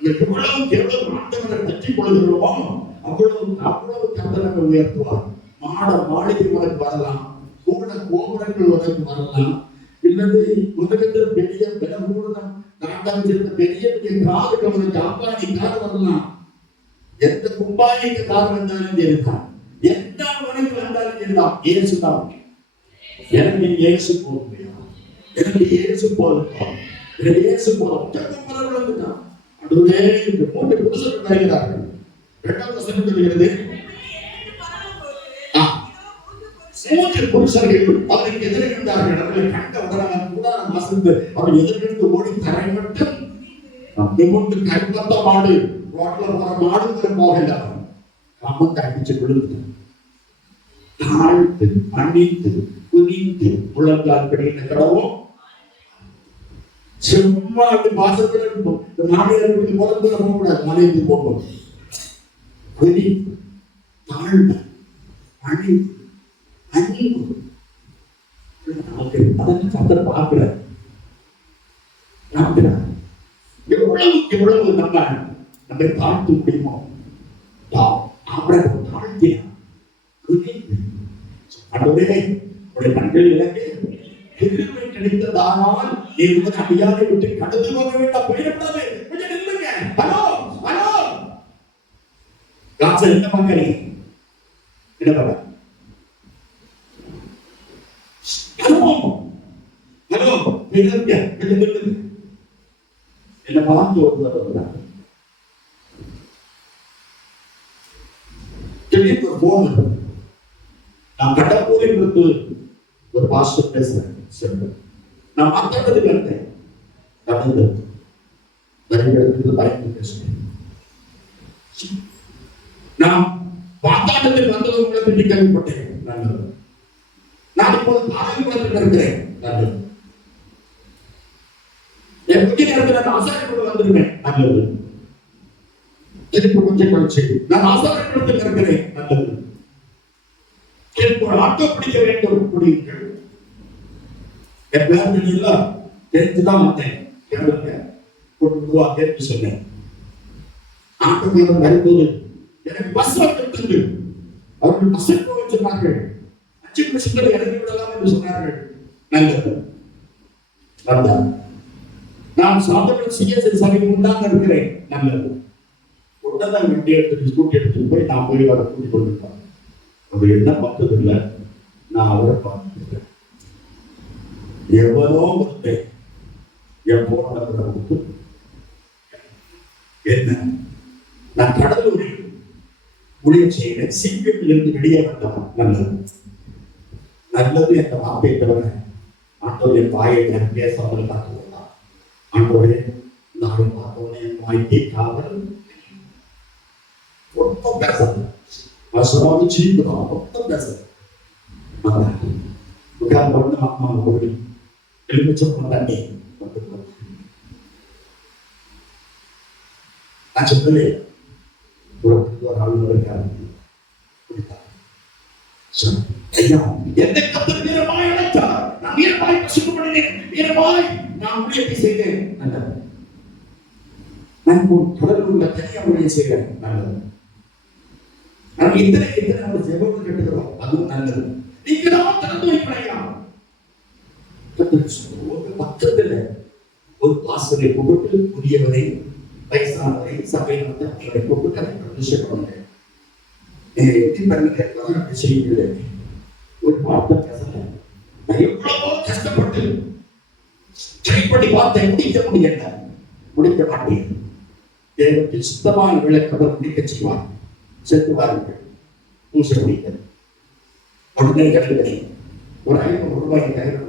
எவ்வளவு ஆண்டவரை பற்றிக் கொள்கிறோமோ அவ்வளவு கர்த்தரை உயர்த்துவார். மாளிகை உனக்கு வரலாம், கூட கோபுரங்கள் உனக்கு வரலாம், இல்லது உலகத்தில் பெரிய பெருமூலம் நாட்டம் சேர்ந்த பெரிய பெரிய காருக்கு அவனுக்கு அம்பானி கார் வரலாம். எந்த கும்பானிக்கு கார் வந்தாலும் இருந்தான், எந்த உனக்கு வந்தாலும் இருந்தான். ஏசுதான் எனக்கு ஏசு போதும், எனக்கு ஏசு போதும், எனக்கு ஏசு போதும். வந்துட்டான். அதுவே இந்த 3 புருஷர்கள் வருகிறார்கள். 2வது வசனம் சொல்கிறது, 3 புருஷர்கள் அவருக்கு எதிர்கின்றார்கள். அவர்களை கண்ட உடனே கூடாரம் வசந்து அவர் எதிர்கிட்டு ஓடி தரை மட்டும் நிமிர்ந்து கண்பத்த மாடு ரோட்ல போற மாடு போகல கமந்து அடிச்சு விழுந்து தாழ்த்து பணித்து குனிந்து முழங்கால் படிக்கிற கடவும் சும்மா அப்படி பாசத்துல இருக்கும். இந்த மாமியார் வீட்டு முதல்ல போகக்கூடாது, மனைவி போகணும். குனிந்து தாழ்ந்து பணிந்து அன்பு அதற்கு பார்க்கிறார். எவ்வளவு நம்மை தாழ்த்த முடியுமோ தாழ்த்தினார். கண்கள் எனக்கு திருமை கிடைத்ததானால் நீ உங்கள் அடியாரை விட்டு கடந்து போக வேண்டாம், போயிடக்கூடாது. கொஞ்சம் நில்லுங்க. ஹலோ ஹலோ காசல் என்ன பார்க்கறீ? என்ன பண்ண? ஹலோ ஹலோ நில்லுங்க. கொஞ்சம் நில்லுங்க. என்ன பார்த்து வருகிறார். திடீர்னு ஒரு போன் வரும். நான் கடற்பூரில் இருந்து ஒரு பாஸ்டர் பேசுறேன். நான் மாற்றத்துக்கு இருந்தேன். பயந்து பேசுறேன். நான் வாத்தாட்டத்தில் வந்தவர்களை பற்றி கேள்விப்பட்டேன். நல்லது. நான் இப்போது காலையில் இருக்கிறேன். நல்லது. என் கொஞ்ச நேரத்தில் நான் ஆசாரியப்பட்டு வந்திருக்கேன். நல்லது. எனக்கு கொஞ்சம் கழிச்சு நான் ஆசாரியப்பட்டு இருக்கிறேன். நல்லது. எனக்கு ஒரு ஆட்டோ பிடிக்க வேண்டும். முடியுங்கள். என் பேர் தெரியல, தெரிஞ்சுதான் வந்தேன். கொண்டு வா என்று சொன்னேன். ஆட்டோக்காரர் வரும்போது எனக்கு பஸ் வந்துவிட்டது. அவர்கள் பஸ் வச்சிருந்தார்கள். 5 நிமிஷத்தில் இறங்கி விடலாம் என்று சொன்னார்கள். நல்லது. வந்தார். நான் சாதனை சிஎஸ்ஐ சமீபம் தான் இருக்கிறேன். நல்லது. உடனே வண்டி எடுத்துட்டு ஸ்கூட்டி எடுத்துட்டு போய் நான் போய் வர கூட்டி கொண்டிருக்கேன். அவர் என்ன பார்த்தது இல்லை, நான் அவரை பார்த்துருக்கேன். எவ்வளோ கொடுத்தேன் என் போராட்டத்தை என்ன நான் கடலூரில் ஊழியர் செய்கிறேன். சிபிஎம்மில் இருந்து வெளியே வந்தவன். நல்லது. நல்லது என்ற வார்த்தையை தவிர ஆண்டவர் என் வாயை நான் பேசாமல் காத்துள்ளார். ஆண்டவரே நான் பார்த்தோன்னே என் வாய்க்கை காவல் ரொம்ப பேசல. வசமாக சீக்கிரம் ரொம்ப பேசல. உட்கார்ந்து வந்து அம்மா ஒரு எலுமிச்சம் தண்ணி நான் சொல்லவே ஒரு ஆள் ஐயா என்னை கத்தர் வீரமாய் அழைத்தார். நான் வீரமாய் பசுமைப்படுகிறேன். வீரமாய் நான் ஊழியத்தை செய்தேன். நல்லது. நான் கடலுள்ள தனியாக ஊழியம் செய்கிறேன். நல்லது. நான் இத்தனை நம்ம ஜெபம் கேட்டுக்கிறோம். அதுவும் நல்லது. நீங்க தான் திறந்து வைப்படையா பக்கத்துல ஒரு பாசனை கூப்பிட்டு புதியவரை வயசானவரை சபை வந்து அவரை கூப்பிட்டு அதை பிரதிஷ்டம் பண்ணுங்க. செய்யுங்கள். ஒரு வார்த்தை பேசல. நான் எவ்வளவோ கஷ்டப்பட்டு ட்ரை பண்ணி பார்த்தேன். முடிக்க முடியல. முடிக்க மாட்டேன். தேவத்தில் சுத்தமான விளக்கவர் முடிக்க செய்வார். செத்துவார்கள். பூசை முடிக்க உடனே கிடையாது. ஒரு 500 ரூபாய்க்கு கையில்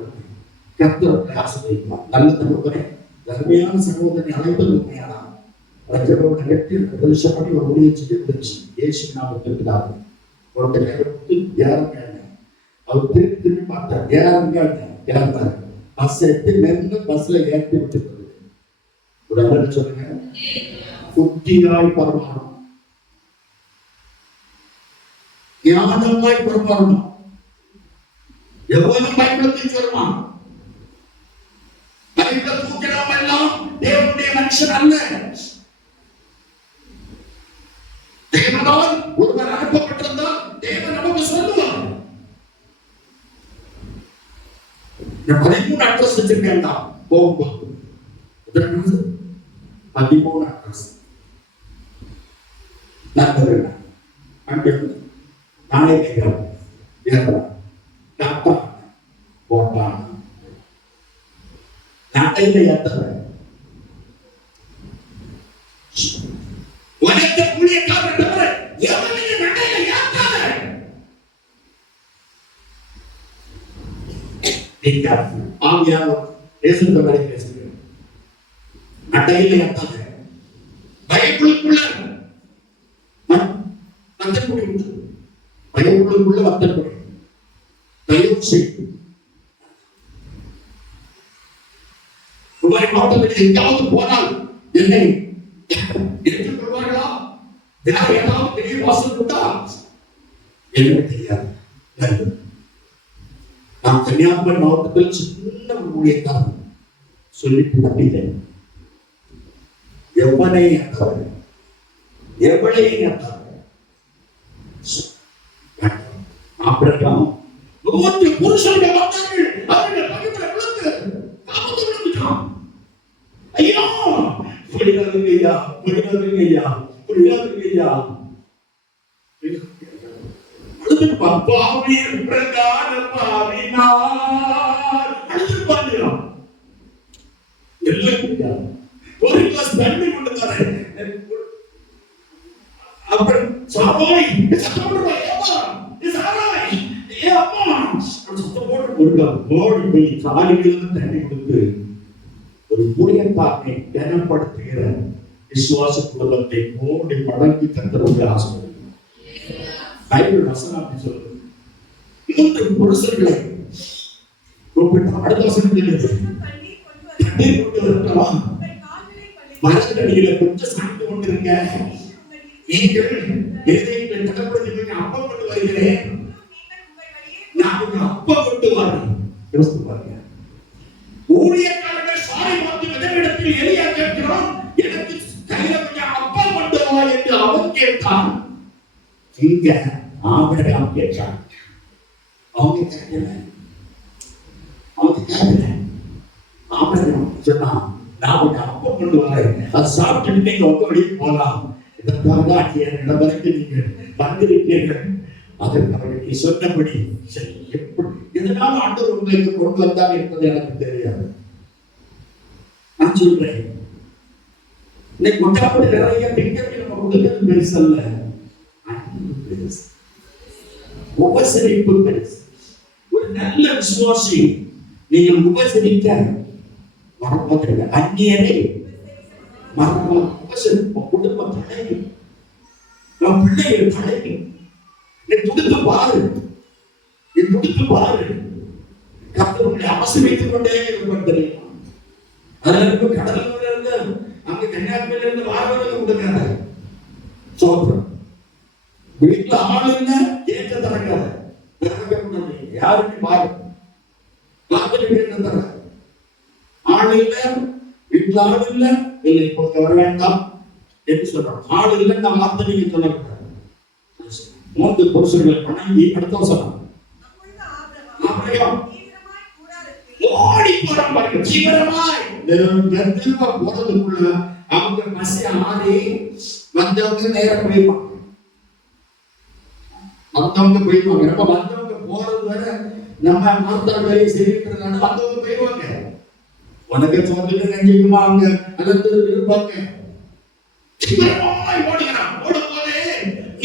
கர்த்தரை ஆசீர்வதிப்பார். நல்ல தகவலை தர்மையான சகோதரனை அழைப்பது உண்மையானா ஜெபம் கட்டி பிரதிஷ்டப்படி ஒரு ஊழியம் செய்து முடிச்சு இயேசு நாமத்திற்காக ஒருத்தர் கைவிட்டு யாருங்க அவர் திரும்பி திரும்பி பார்த்தார். யாருங்க யாருந்தாரு பஸ் எடுத்து மென்று பஸ்ல ஏற்றி விட்டு ஒரு அண்ணன் சொல்லுங்க, புத்தியாய் பரமாறணும், ஞானமாய் பரமாறணும். எவ்வளவு பயன்படுத்தி சொல்லுவான். தூக்கிடாம எல்லாம் தேவனுடைய மனுஷன் அல்ல. தேவனால் ஒருவர் அனுப்பப்பட்டிருந்தால் தேவன் நமக்கு சொல்லுவார். 13 அட்ரஸ் வச்சிருக்கேன் போகும்போது 13 அட்ரஸ் நானே கேட்கிறேன். போட்டான் நாட்டையில ஏத்தவ உனக்கு ஊழியக்காரர் தவிர எவனையும் நாட்டையில ஏத்தாத. நீங்க ஆவியானவர் பேசுகிற மாதிரி பேசுங்க. நாட்டையில ஏத்தாத. பைபிளுக்குள்ள வத்தல் கொடி, பைபிளுக்குள்ள வத்தல் கொடி தயவு செய்து மாவட்டத்தில் எங்காவது போனால் என்னை ஏற்றுக்கொள்வார்களா? வேற ஏதாவது பெரிய வாசல் உண்டா? எனக்கு தெரியாது. நான் கன்னியாகுமரி மாவட்டத்தில் சின்ன ஊழியக்காரன் சொல்லிட்டு தப்பிட்டேன். எவனை ஏற்றார்கள், எவளை ஏற்றார்கள். அப்புறம் 100 புருஷர்கள் வந்தார்கள். அவர்கள் பக்கத்தில் விழுந்து காமத்து விழுந்துட்டான். ஐயா புரியாதுங்கய்யா, புரியாதுங்கய்யா, புரியாதுங்கய்யா. அடுத்து பாவியர் பிரகார பாவினார் அடுத்து பாவியா எல்லாம் ஒரு கிளாஸ் தண்ணி கொண்டு தரேன். அப்புறம் சாவாய் சத்தம் சாவாய் ஏ அம்மா சத்தம் போட்டு ஓடி போய் காலிலிருந்து தண்ணி கொடுத்து ஒரு ஊழியக்காரனை கனப்படுத்துகிற விசுவாச குடும்பத்தை கோடி மடங்கு கர்த்தருடைய ஆசீர்வதிக்கும். பைபிள் வசனம் அப்படி சொல்லுது. 3 புருஷர்களை கூப்பிட்டு அடுத்த வசனம் சொல்லுது, தண்ணீர் கொண்டு வரட்டவா, மரத்தடியில கொஞ்சம் சாய்ந்து கொண்டிருங்க, நீங்கள் எதையும் தடப்படுத்தி அப்பம் கொண்டு வருகிறேன், நான் உங்க அப்பம் கொண்டு வரேன். யோசித்து பாருங்க, ஊழியக்காரர்கள் சாரி பார்த்து விதவிடத்தில் எலியா கேட்கிறோம், எனக்கு கையில கொஞ்சம் அப்பம் கொண்டு வா என்று அவன் கேட்டான். இங்க ஆபிரகாம் கேட்டான். அவங்க கேட்கல, ஆபிரகாம் சொன்னான், நான் உங்க அப்பம் கொண்டு வரேன், அதை சாப்பிட்டு நீங்க உங்க வழியே போகலாம், இதற்காக இடம் வரைக்கும் நீங்க வந்திருக்கீர்கள், அதற்கு அவர்கள் சொன்னபடி சரி. எப்படி எதனால ஆண்டவர் உங்களுக்கு கொண்டு வந்தார் என்பது எனக்கு தெரியாது. நான் சொல்றேன், இன்னைக்கு கொண்டாப்படி நிறைய பெண்களுக்கு நம்ம கொடுக்கிறது பெருசு அல்ல, பெருசு உபசரிப்பு பெருசு. ஒரு நல்ல விசுவாசி நீங்கள் உபசரிக்க மறப்பதில்லை, அந்நியரை மறக்கலாம். உபசரிப்பு குடும்ப தலைவி, நம் பிள்ளைகள் தலைவி, நீ துடித்து பாரு, நீ துடித்து பாரு, கர்த்தர் உங்களை ஆசீர்வதித்துக் கொண்டே இருப்பார் தெரியுமா? அதனால இப்ப கடலூர்ல இருந்து அங்க கன்னியாகுமரியில இருந்து வாரவர்களுக்கு கொடுக்காத சோத்திரம். வீட்டுல ஆள் இல்ல, கேட்க தரக்காத, யாருமே பாரு பார்த்துட்டு கேட்க தர ஆள் இல்ல, வீட்டுல ஆள் இல்ல, இல்லை இப்போ வர வேண்டாம் என்று சொல்றோம். ஆள் இல்லைன்னு நான் வார்த்தை நீங்க சொல்லக்கூடாது. 3 புருஷர்களை வணங்கி அடுத்த சொன்னான், ஓடி போறான் பாருங்க, தீவிரமாய் போறதுக்குள்ள அவங்க பசி ஆறி வந்தவங்க நேரம் போயிருவாங்க, வந்தவங்க போயிருவாங்க. நம்ம வந்தவங்க போறது வரை நம்ம மாத்தாள் வேலையை செய்யறதுனால வந்தவங்க போயிருவாங்க. உனக்கு சொல்லிட்டு நினைச்சுக்குமா அவங்க அலந்து இருப்பாங்க. தீவிரமாய் ஓடுகிறான். ஓடும் போதே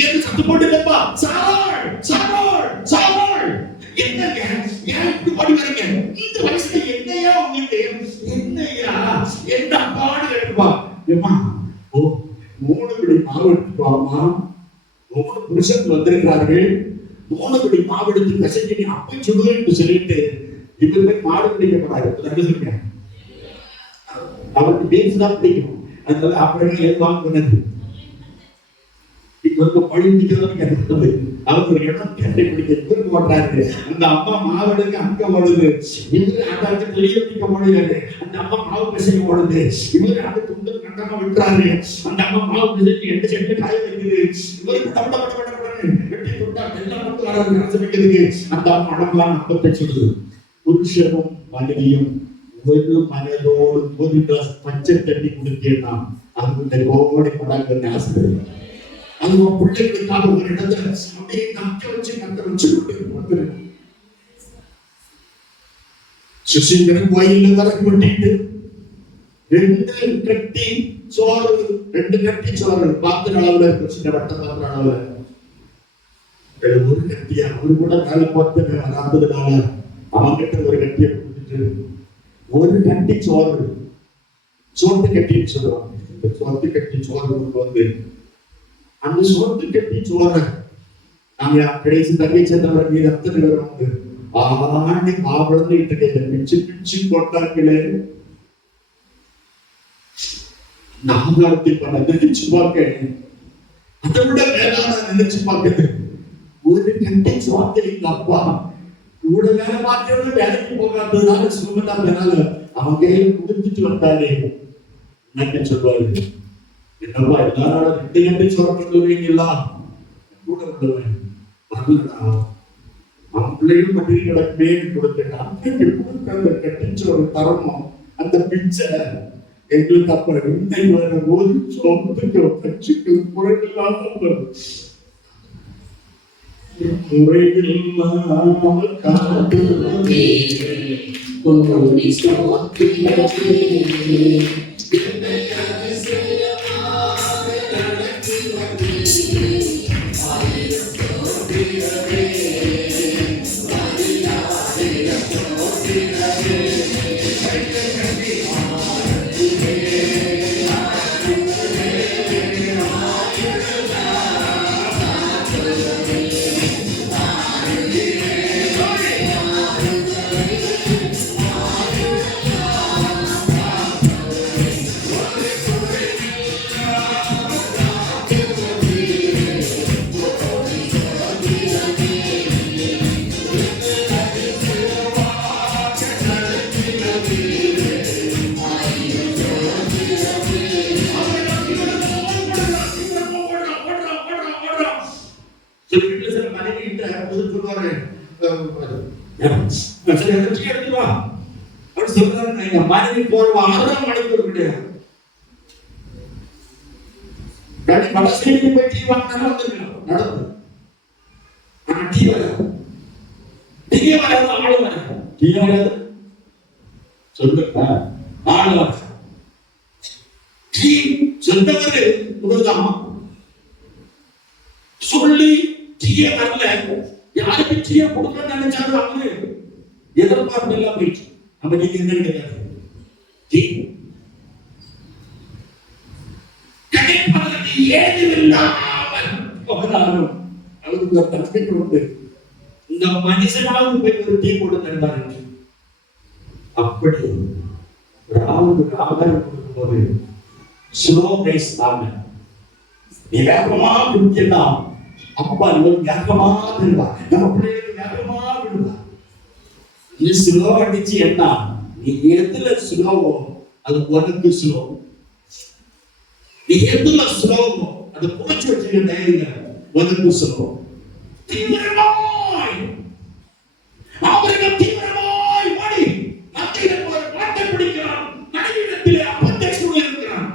எது சத்து போட்டுக்கப்பா, சாவாள் சாவாள் சாவாள். என்னங்க ஏன் இப்படி ஓடி வரீங்க? இந்த வயசுல என்னையா உங்களுக்கு என்னையா என்ன பாடு எடுப்பா ஏமா? ஓ 3 பிடி மாவு எடுத்துக்கோமா, 3 புருஷன் வந்திருக்கிறார்கள், 3 பிடி மாவு எடுத்து பிசைஞ்சு நீ அப்பை சுடுவேன்னு சொல்லிட்டு இவர் போய் மாடு பிடிக்கப்படாது சொல்லுங்க. அவருக்கு பீன்ஸ் தான் பிடிக்கும், அதனால அப்படியே ஏற்பாடு பண்ணது. அவர் ஒரு இடம் கண்டுபிடிக்க போட்டாரு. அந்த அம்மா மாவடுக்கு அங்க ஓடுது, இவரு அந்த வெளியே பிடிக்க முடியாது. அந்த அம்மா மாவு பிசைக்க ஓடுது, இவரு அந்த துண்டு கண்டமா விட்டுறாரு. அந்த அம்மா மாவு பிசைக்கு 8 செட்டு காய வைக்குது, இவரு வெட்டி துண்டா எல்லாம் கொண்டு வர வைக்குது. அந்த அம்மா அடம்பலாம் அப்பத்தை சொல்லுது. புருஷனும் மனைவியும் ஒரு மனதோடு ஒரு கிளாஸ் பச்சை தண்ணி கொடுத்தேன்னா அது இந்த கோடி படாங்க ஆசைப்படுது. அது உன் பிள்ளைகளுக்காக ஒரு இடத்துல அப்படியே நக்க வச்சு கொண்டு சுசீந்திரன் கோயில வர கொட்டிட்டு 2 கட்டி சோறு பாத்திர அளவுல இருக்கு, சின்ன வட்ட பாத்திர அளவுல. ஒரு கட்டியா அவரு கூட வேலை பார்த்து வராததுனால அவங்கிட்ட ஒரு கட்டியை கொடுத்துட்டு ஒரு கட்டி சோத்து கட்டின்னு சொல்லுவாங்க. இந்த சோத்து கட்டி சோறு கொண்டு வந்து அந்த சோத்து கட்டி சோறை நாங்க கடைசி தங்கை சேர்ந்தவர் மீது அத்தனை பேர் வந்து ஆண்டி மாப்பிளந்து பிச்சு பிச்சு போட்டாங்களே. நாகாரத்தை பண்ண நினைச்சு பார்க்க, அதை விட மேலான நினைச்சு பார்க்குது. ஒரு கட்டி சோத்தை எங்க அப்பா கூட வேலை பார்க்கறது வேலைக்கு போகாததுனால சுமந்தாதனால அவங்க குடிச்சிட்டு வந்தாலே என்ன சொல்வாரு, என்னப்பா எல்லாரும் 2 கட்டி சோறு கொண்டுவீங்களா? கூட கொண்டுவேன் வரலடா, அவன் பிள்ளைகள் பற்றி கிடக்குமே கொடுத்தேன். கட்டிச்சோறு தரணும் அந்த பிச்சை எங்களுக்கு அப்ப இன்னைக்கு வர போது சொத்துக்கு கட்சிக்கு குறையில்லாத சில வீட்டுல சில மனைவி சொல்லுவாரு, சரி எடுத்துவா அப்படின்னு சொல்றாரு. எங்க மனைவி போடுவா 6 மணிக்கு கிடையாது. வடசேரி போய் டீ வாங்கினாலும் வந்துருக்கணும் நடந்து. ஆனா டீ வராது, டீ வராது, ஆளு வராது. டீ வராது சொல்லுங்க, ஆளு வராது. டீ சொன்னவரு இவர்தான். சொல்லி டீய வரல, யாருக்கு டீய கொடுக்கணும்னு நினைச்சாலும் அவரு எதிர்பார்ப்பு எல்லாம் போயிடுச்சு. நம்ம நீங்க என்ன கிடையாது டீ கிடைப்பதற்கு ஏதுமில்லாமல் அவருக்கு தன்மை கொடுத்து இந்த மனுஷனாவது போய் ஒரு டீ கொடுத்திருந்தாரு. அப்படி ராவுக்கு ஆதாரம் கொடுக்கும் போது ஸ்லோ ரைஸ் ஆக நீ வேகமா குடிக்கலாம், அப்பா வேகமா விடுவா, நம்ம பிள்ளைகளுக்கு வேகமா விடுவா. நீ ஸ்லோ அடிச்சு என்ன, நீ எதுல ஸ்லோவோ அது உனக்கு ஸ்லோ. நீ எதுல ஸ்லோவோ அது புடிச்சு வச்சுக்க தைரியம் உனக்கு ஸ்லோ. தீவிரமாய் அவர்கள் தீவிரமாய் ஓடி மத்தியில் ஒரு பாட்டை பிடிக்கிறான், நடுவிடத்திலே அப்பத்தை சூழ்நிருக்கிறான்.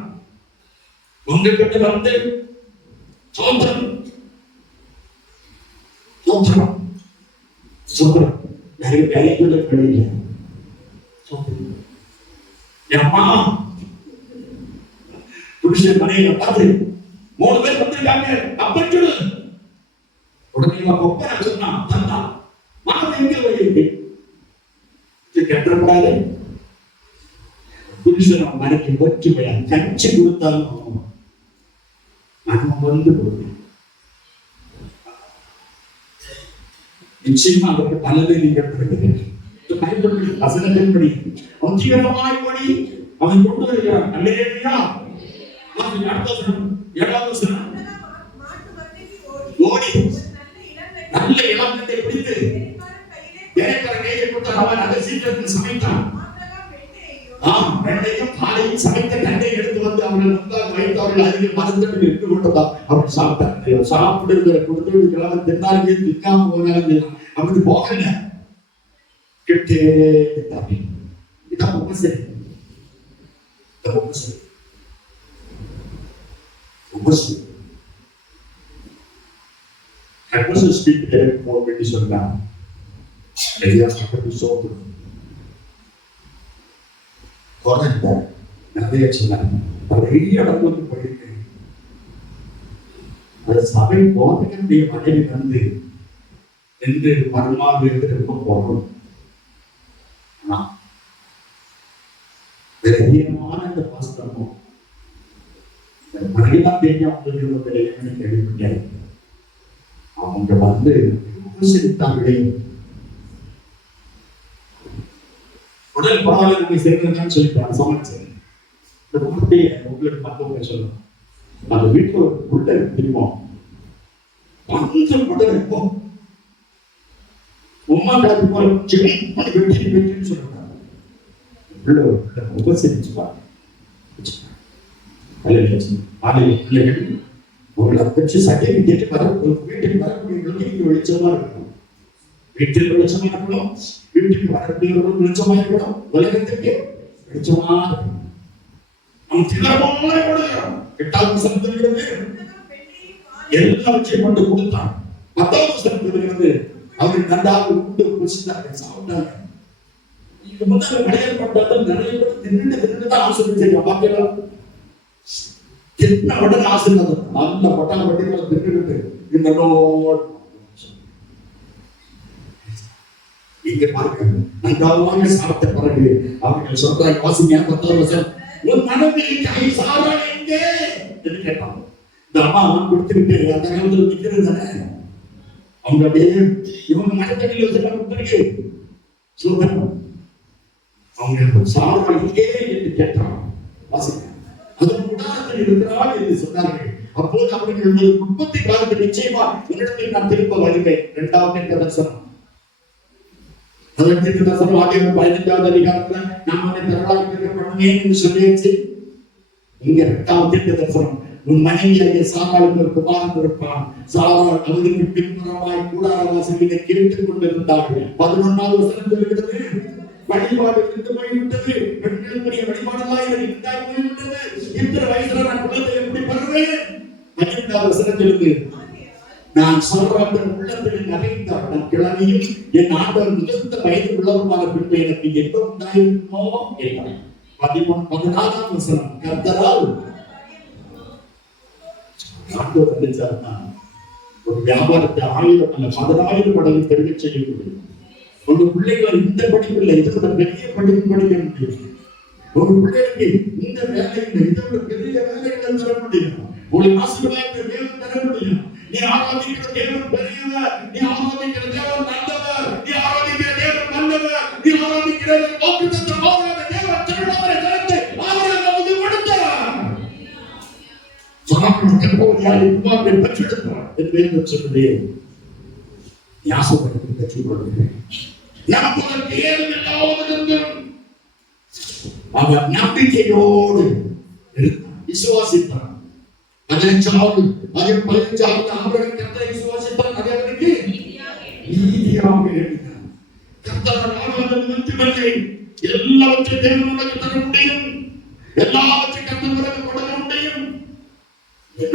உங்ககிட்ட வந்து சோதரம் சோதரம் சோதரம் நிறைய வேலைகளை கிடைக்கல. அம்மா புருஷன் மனைவியை பார்த்து 3 பேர் வந்திருக்காங்க அப்பன் சொல்லு. உடனே கொப்பனை சொன்னான், தந்தா மாவு எங்க போயிருக்கு கட்டக்கூடாது. புருஷன் மனைவி ஒற்றி போயா கட்சி கொடுத்தாலும் நம்ம வந்து நிச்சயமா அவருக்கு பலனை நீங்கள் வசனத்தின்படி அவன் தீவிரமாய் ஓடி அவன் கொண்டு வருகிறான். அல்லேலூயா. ஓடி நல்ல இளங்கத்தை பிடித்து அவன் அதை சீக்கிரத்தில் சமைத்தான். வெண்டையும் பாலையும் சமைத்த கண்டை எடுத்து வந்து அவர்கள் முன்னால் வைத்து அவர்கள் அருகில் மறந்துட்டு விட்டு கொண்டதான் அவன் சாப்பிட்டான். சாப்பிடுறத கொடுத்து கிழவன் தின்னாலுமே திக்காம போனாலும் அவனுக்கு போகல. கிட்டே இதான் உபசரி, உபசரி உபசரி போக வேண்டி சொன்னான். நிறைய சொன்னாங்க, நிறைய இடங்களுக்கு போயிருக்கேன். அந்த சபை போதகனுடைய மனைவி வந்து என்று மருமாக இருக்க போகணும். தைரியமான இந்த பாஸ்தமும் மனைவிதான் தெரியும் கேள்விப்பட்டேன். அவங்க வந்து உபசரித்தார்களே. உடல் பரவாயில்லை சேர்ந்ததுன்னு சொல்லிட்டாங்க. சமைச்சேன் இந்த குழந்தைய உங்களுக்கு மற்றவங்க சொல்லணும். அந்த வீட்டுல ஒரு புள்ள தெரியுமோ கொஞ்சம் கூட இருக்கும். உமா காப்பி போல வெட்டி வெட்டின்னு சொல்றாங்க. உபசரிச்சுப்பாங்க. பிள்ளைகள் உங்களை வச்சு சட்டையை கேட்டு வீட்டுக்கு வரக்கூடியவர்களுக்கு வெளிச்சமா இருக்கணும். வீட்டில் வெளிச்சமா இருக்கணும், வீட்டுக்கு வரக்கூடியவர்களும் வெளிச்சமா இருக்கணும், உலகத்துக்கு வெளிச்சமா இருக்கணும். நம்ம திகரமான கொடுக்கிறோம். 8வது வசனத்திலிருந்து எல்லாவற்றையும் கொண்டு கொடுத்தான். 10வது வசனத்திலிருந்து அவர்கள் நன்றாக உண்டு புசித்தார்கள், சாப்பிட்டாங்க. இதுக்கு முன்னாடி மலையாள பட்டாலும் நிறைய பேர் தின்னு தான் ஆசிரியர் பார்க்கலாம். தின்ன உடனே ஆசீர்வாதம் நல்ல பட்டாங்க பட்டி தின்னுட்டு இந்த இங்க பாருங்க. நன்றாக சாப்பிட்ட பிறகு அவர்கள் சொல்றாங்க, வாசிங்க 10வது வசனம். உன் மனதில் கை சாரா எங்கே என்று கேட்டாங்க. இந்த அம்மா கொடுத்துக்கிட்டு அந்த காலத்துல நிக்கிறது தானே. அவங்க அப்படியே இவங்க மனத்தடியில் வச்சிருக்காங்க. சொல்றாங்க அவங்க சாரா எங்கே என்று கேட்டாங்க. வாசிங்க. அதன் உதாரணத்தில் இருக்கிறார் என்று சொன்னார்கள். அப்போது அவர்கள் உற்பத்தி காலத்தில் நிச்சயமா என்னிடத்தில் நான் திரும்ப வருவேன். 2வது தரிசனம். அதற்கு தரிசனம் 15வது அதிகாரத்துல நான் உன்னை தரலாக பண்ணுவேன் என்று சொல்லியாச்சு. இங்க 2வது தரிசனம் உன் மனைவியாக சாராளுக்கு ஒரு குமாரன் இருப்பான். சாராள் அவருக்கு பின்புறமாய் கூடார வாசலிலே கேட்டுக் கொண்டிருந்தார்கள். 11வது வசனம் சொல்கிறது, வழிபாடு விட்டு போய்விட்டது, பெண்களுக்குரிய வழிபாடெல்லாம் இல்லாமல் போய்விட்டது. இத்தனை வயசுல நான் குழந்தை எப்படி பெறுவேன்? 15வது வசனம் சொல்லுது, நான் சொல்றேன் உள்ளத்தில் நகைத்தார் நான் கிழமையும் என் ஆண்டவர் மிகுந்த வயது உள்ளவருமான பின்பு எனக்கு எப்ப உண்டாயிருக்குமோ என்றார். 14வது வசனம், கர்த்தரால் ஒரு வியாபாரத்தை 1000 அல்ல 10,000 மடங்கு பெருக செய்ய முடியும். ஒரு பிள்ளைகள் இந்த படிப்பில்லை, இதோட பெரிய படிப்பு படிக்க முடியும். ஒரு பிள்ளைக்கு இந்த வேலையில் இதோட பெரிய வேலைகள் தர முடியும். ஒரு ஆசீர்வாதத்தை தேவன் தர முடியும். நீ ஆராதிக்கிற தேவன் பெரியவர், நீ ஆராதிக்கிற தேவன் நல்லவர், நீ ஆராதிக்கிற தேவன் நல்லவர், நீ ஆராதிக்கிற வாக்குத்தத்தம் மாறாத தேவன் திருநாமத்தை தரத்தை அவரை நமக்கு கொடுத்தார். சொன்னார்கள் எப்போது யாரை குமாரனை பெற்றெடுத்தார் என்று சொல்லுதே, யாசப்படுத்தி பெற்றுக்கொள்கிறேன். நமக்கு ஏதுமில்லாத அவர் நம்பிக்கையோடு விசுவாசித்தார். 15வது ஆபிரகாம் கர்த்தரை விசுவாசித்தார். அது அவருக்கு நீதியாக எண்ணினார். கர்த்தரால் ஆகாதது ஒன்றுமில்லை. எல்லாவற்றையும் தேவன் உனக்கு தர முடியும். எல்லாவற்றையும் கர்த்தர் உனக்கு கொடுக்க முடியும்.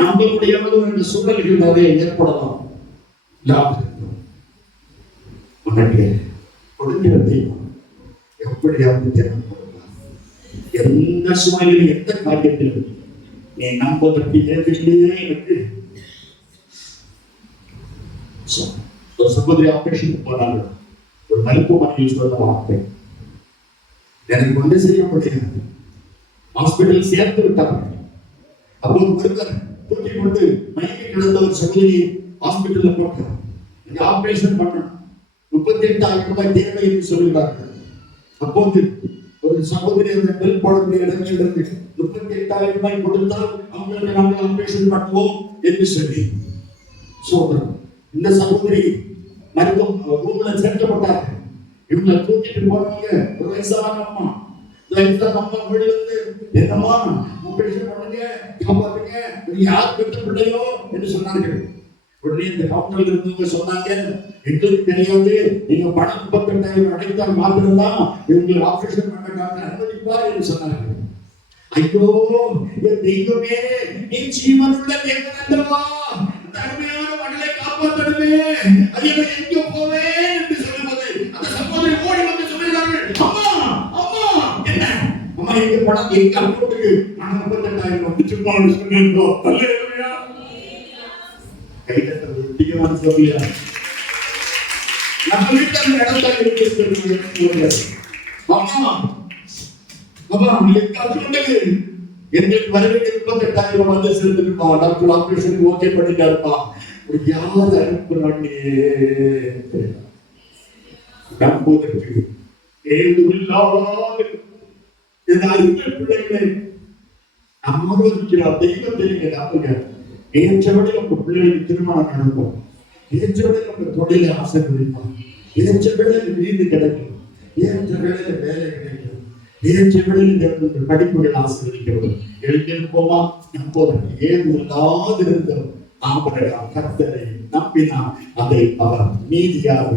நம்மளுடைய என்ற சூழல்கள் நிறைய ஏற்படலாம். கொடுக்கிற தெய்வம் எப்படியாவது தேவன் கொடுக்கலாம். எந்த சூழ்நிலையில் எந்த காரியத்திலும் நீ நம்பதற்கு ஏதிலேயே எனக்கு ஒரு சகோதரி ஆபரேஷன் போனாங்க. ஒரு மருத்துவமனையில் சொல்ல வார்த்தை, எனக்கு ஒன்று செய்ய முடியாது. ஹாஸ்பிட்டல் சேர்த்து விட்டாங்க. அப்போது ஒருவர் தூக்கி கொண்டு மயங்கி கிடந்த ஒரு சகோதரி ஹாஸ்பிட்டல்ல போட்டார். நீங்க ஆபரேஷன் பண்ணணும், 38,000 ரூபாய் தேவை என்று சொல்கிறார்கள். அப்போது ஒரு சகோதரி அந்த நெல் போடக்கூடிய இடங்கள் இருக்கு, 38,000 ரூபாய் கொடுத்தால் அவங்களுக்கு நாங்கள் ஆபரேஷன் பண்ணுவோம் என்று சொல்லி சொல்றோம். இந்த சகோதரி மருத்துவ ரூம்ல சேர்க்கப்பட்டாங்க. இவங்களை தூக்கிட்டு போறாங்க. ஒரு வயசான அம்மா, வீடு வந்து என்னம்மா ஆபரேஷன் பண்ணுங்க, காப்பாத்துங்க, யார் பெற்ற பிள்ளையோ என்று சொன்னார்கள். உடனே இந்த கவுண்டர்ல இருந்தவங்க சொன்னாங்க, எங்களுக்கு தெரியாது, நீங்க பணம் 38,000 அடைத்தால் மாத்திரம்தான் இவங்களை ஆபரேஷன் பண்ண அனுமதிப்பார் என்று சொன்னார்கள். ஐயோ என் தெய்வமே, நீ ஜீவனுள்ள தேவன் அல்லவா, தன்மையான மகளை காப்பாற்றணுமே, ஐயோ எங்க போவேன் என்று சொல்லும்போது அந்த சகோதரி ஓடி வந்து சொல்லுகிறார்கள், அம்மா அம்மா என்ன அம்மா எங்க பணம் எங்க அக்கௌண்ட்டுக்கு 38,000 வந்து சும்மா சொன்னோம். அல்லேலூயா. கைதட்ட வெட்டியமான சொல்லியா, நம்ம வீட்டில் இடத்துல இருக்கு. அம்மா அம்மா எங்க அக்கௌண்ட்டுக்கு எங்களுக்கு வரவேண்டிய 38,000 வந்து சேர்ந்துருப்பா, டாக்டர் ஆபரேஷன் ஓகே பண்ணிட்டாருப்பா, யார் அனுப்புறாங்க நம்புவதற்கு ஏதுமில்லாத பிள்ளைகளை ஆரோக்கிய தெய்வத்தை நம்புங்க. ஏற்றபடி உங்க பிள்ளைகளுக்கு திருமணம் நடக்கும், ஏற்றபடி உங்க தொழிலை ஆசைப்படிப்பான், ஏற்ற வேளையில் நீதி கிடைக்கும், ஏற்ற வேளையில வேலை கிடைக்கும், ஏற்ற வேளையில் படிப்புகள் ஆசீர்வதிக்கிறது. எழுந்திருப்போமா நம்போதற்கு ஏது இல்லாதிருந்த ஆபரகாம் கர்த்தரை நம்பினான், அதை அவர் நீதியாக